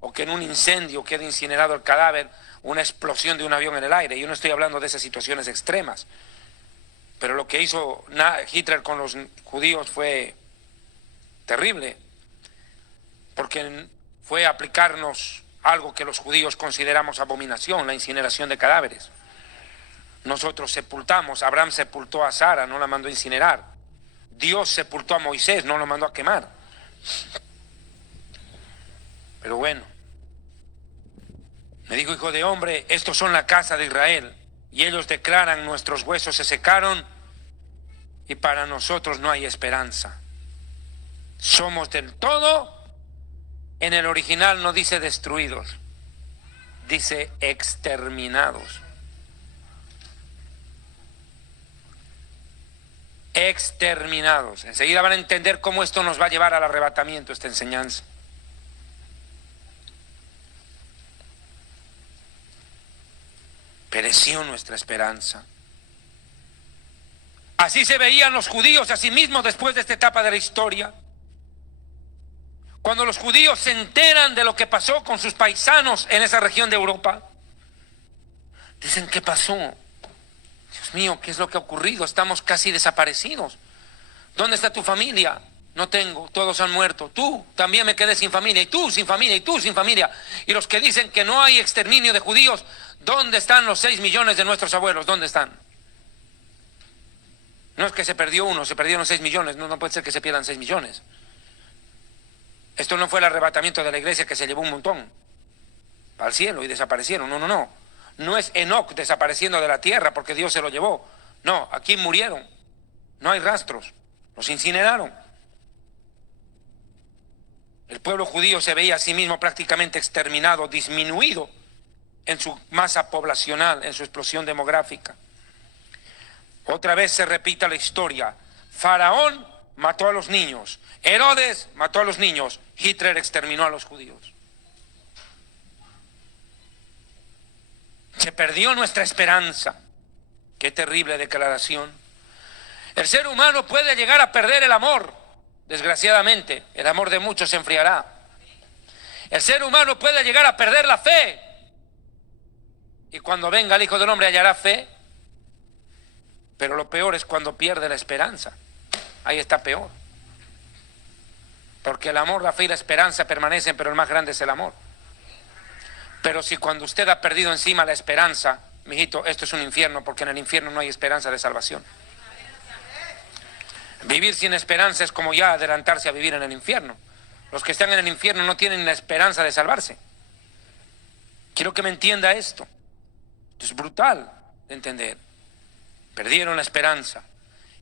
o que en un incendio quede incinerado el cadáver, una explosión de un avión en el aire. Yo no estoy hablando de esas situaciones extremas, pero lo que hizo Hitler con los judíos fue terrible, porque fue aplicarnos algo que los judíos consideramos abominación, la incineración de cadáveres. Nosotros sepultamos, Abraham sepultó a Sara, no la mandó a incinerar. Dios sepultó a Moisés, no lo mandó a quemar. Pero bueno, me dijo: hijo de hombre, estos son la casa de Israel, y ellos declaran: nuestros huesos se secaron y para nosotros no hay esperanza. Somos del todo En el original no dice destruidos, dice exterminados. Exterminados. Enseguida van a entender cómo esto nos va a llevar al arrebatamiento, esta enseñanza. Pereció nuestra esperanza. Así se veían los judíos a sí mismos después de esta etapa de la historia. Cuando los judíos se enteran de lo que pasó con sus paisanos en esa región de Europa, dicen: ¿qué pasó? Dios mío, ¿qué es lo que ha ocurrido? Estamos casi desaparecidos. ¿Dónde está tu familia? No tengo, todos han muerto. Tú también me quedé sin familia, y tú sin familia, y tú sin familia. Y los que dicen que no hay exterminio de judíos, ¿dónde están los 6 millones de nuestros abuelos? ¿Dónde están? No es que se perdió uno, se perdieron 6 millones. No puede ser que se pierdan 6 millones. Esto no fue el arrebatamiento de la iglesia que se llevó un montón al cielo y desaparecieron. No. No es Enoc desapareciendo de la tierra porque Dios se lo llevó. No, aquí murieron. No hay rastros. Los incineraron. El pueblo judío se veía a sí mismo prácticamente exterminado, disminuido en su masa poblacional, en su explosión demográfica. Otra vez se repita la historia. Faraón mató a los niños. Herodes mató a los niños. Hitler exterminó a los judíos. Se perdió nuestra esperanza. Qué terrible declaración. El ser humano puede llegar a perder el amor. Desgraciadamente, el amor de muchos se enfriará. El ser humano puede llegar a perder la fe. Y cuando venga el Hijo del Hombre hallará fe. Pero lo peor es cuando pierde la esperanza. Ahí está peor. Porque el amor, la fe y la esperanza permanecen, pero el más grande es el amor. Pero si cuando usted ha perdido encima la esperanza, mijito, esto es un infierno, porque en el infierno no hay esperanza de salvación. Vivir sin esperanza es como ya adelantarse a vivir en el infierno. Los que están en el infierno no tienen la esperanza de salvarse. Quiero que me entienda esto. Esto es brutal de entender. Perdieron la esperanza.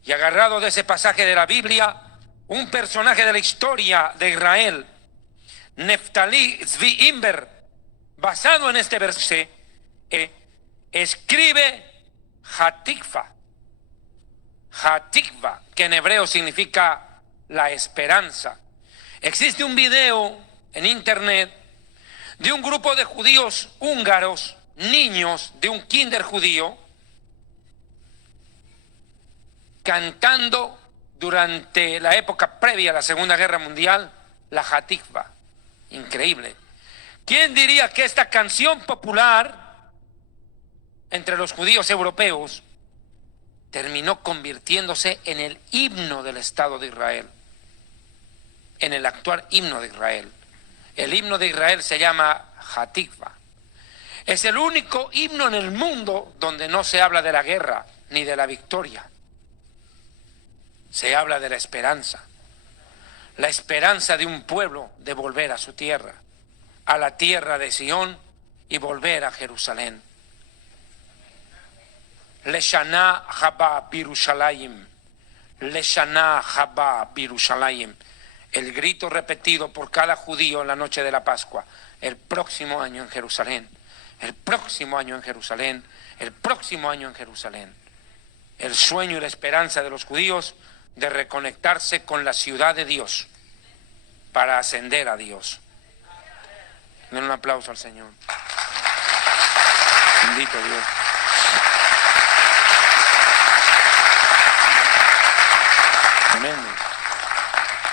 Y agarrado de ese pasaje de la Biblia, un personaje de la historia de Israel, Neftalí Zvi Imber, basado en este verso, escribe Hatikva. Hatikva, que en hebreo significa la esperanza. Existe un video en internet de un grupo de judíos húngaros, niños de un kinder judío, cantando durante la época previa a la Segunda Guerra Mundial la Hatikva. Increíble. ¿Quién diría que esta canción popular entre los judíos europeos terminó convirtiéndose en el himno del Estado de Israel? En el actual himno de Israel. El himno de Israel se llama Hatikva. Es el único himno en el mundo donde no se habla de la guerra ni de la victoria. Se habla de la esperanza de un pueblo de volver a su tierra, a la tierra de Sión, y volver a Jerusalén. Leshana haba Birushalayim, Leshana haba Birushalayim, el grito repetido por cada judío en la noche de la Pascua: el próximo año en Jerusalén, el próximo año en Jerusalén, el próximo año en Jerusalén. El sueño y la esperanza de los judíos de reconectarse con la ciudad de Dios para ascender a Dios. Den un aplauso al Señor. Bendito Dios.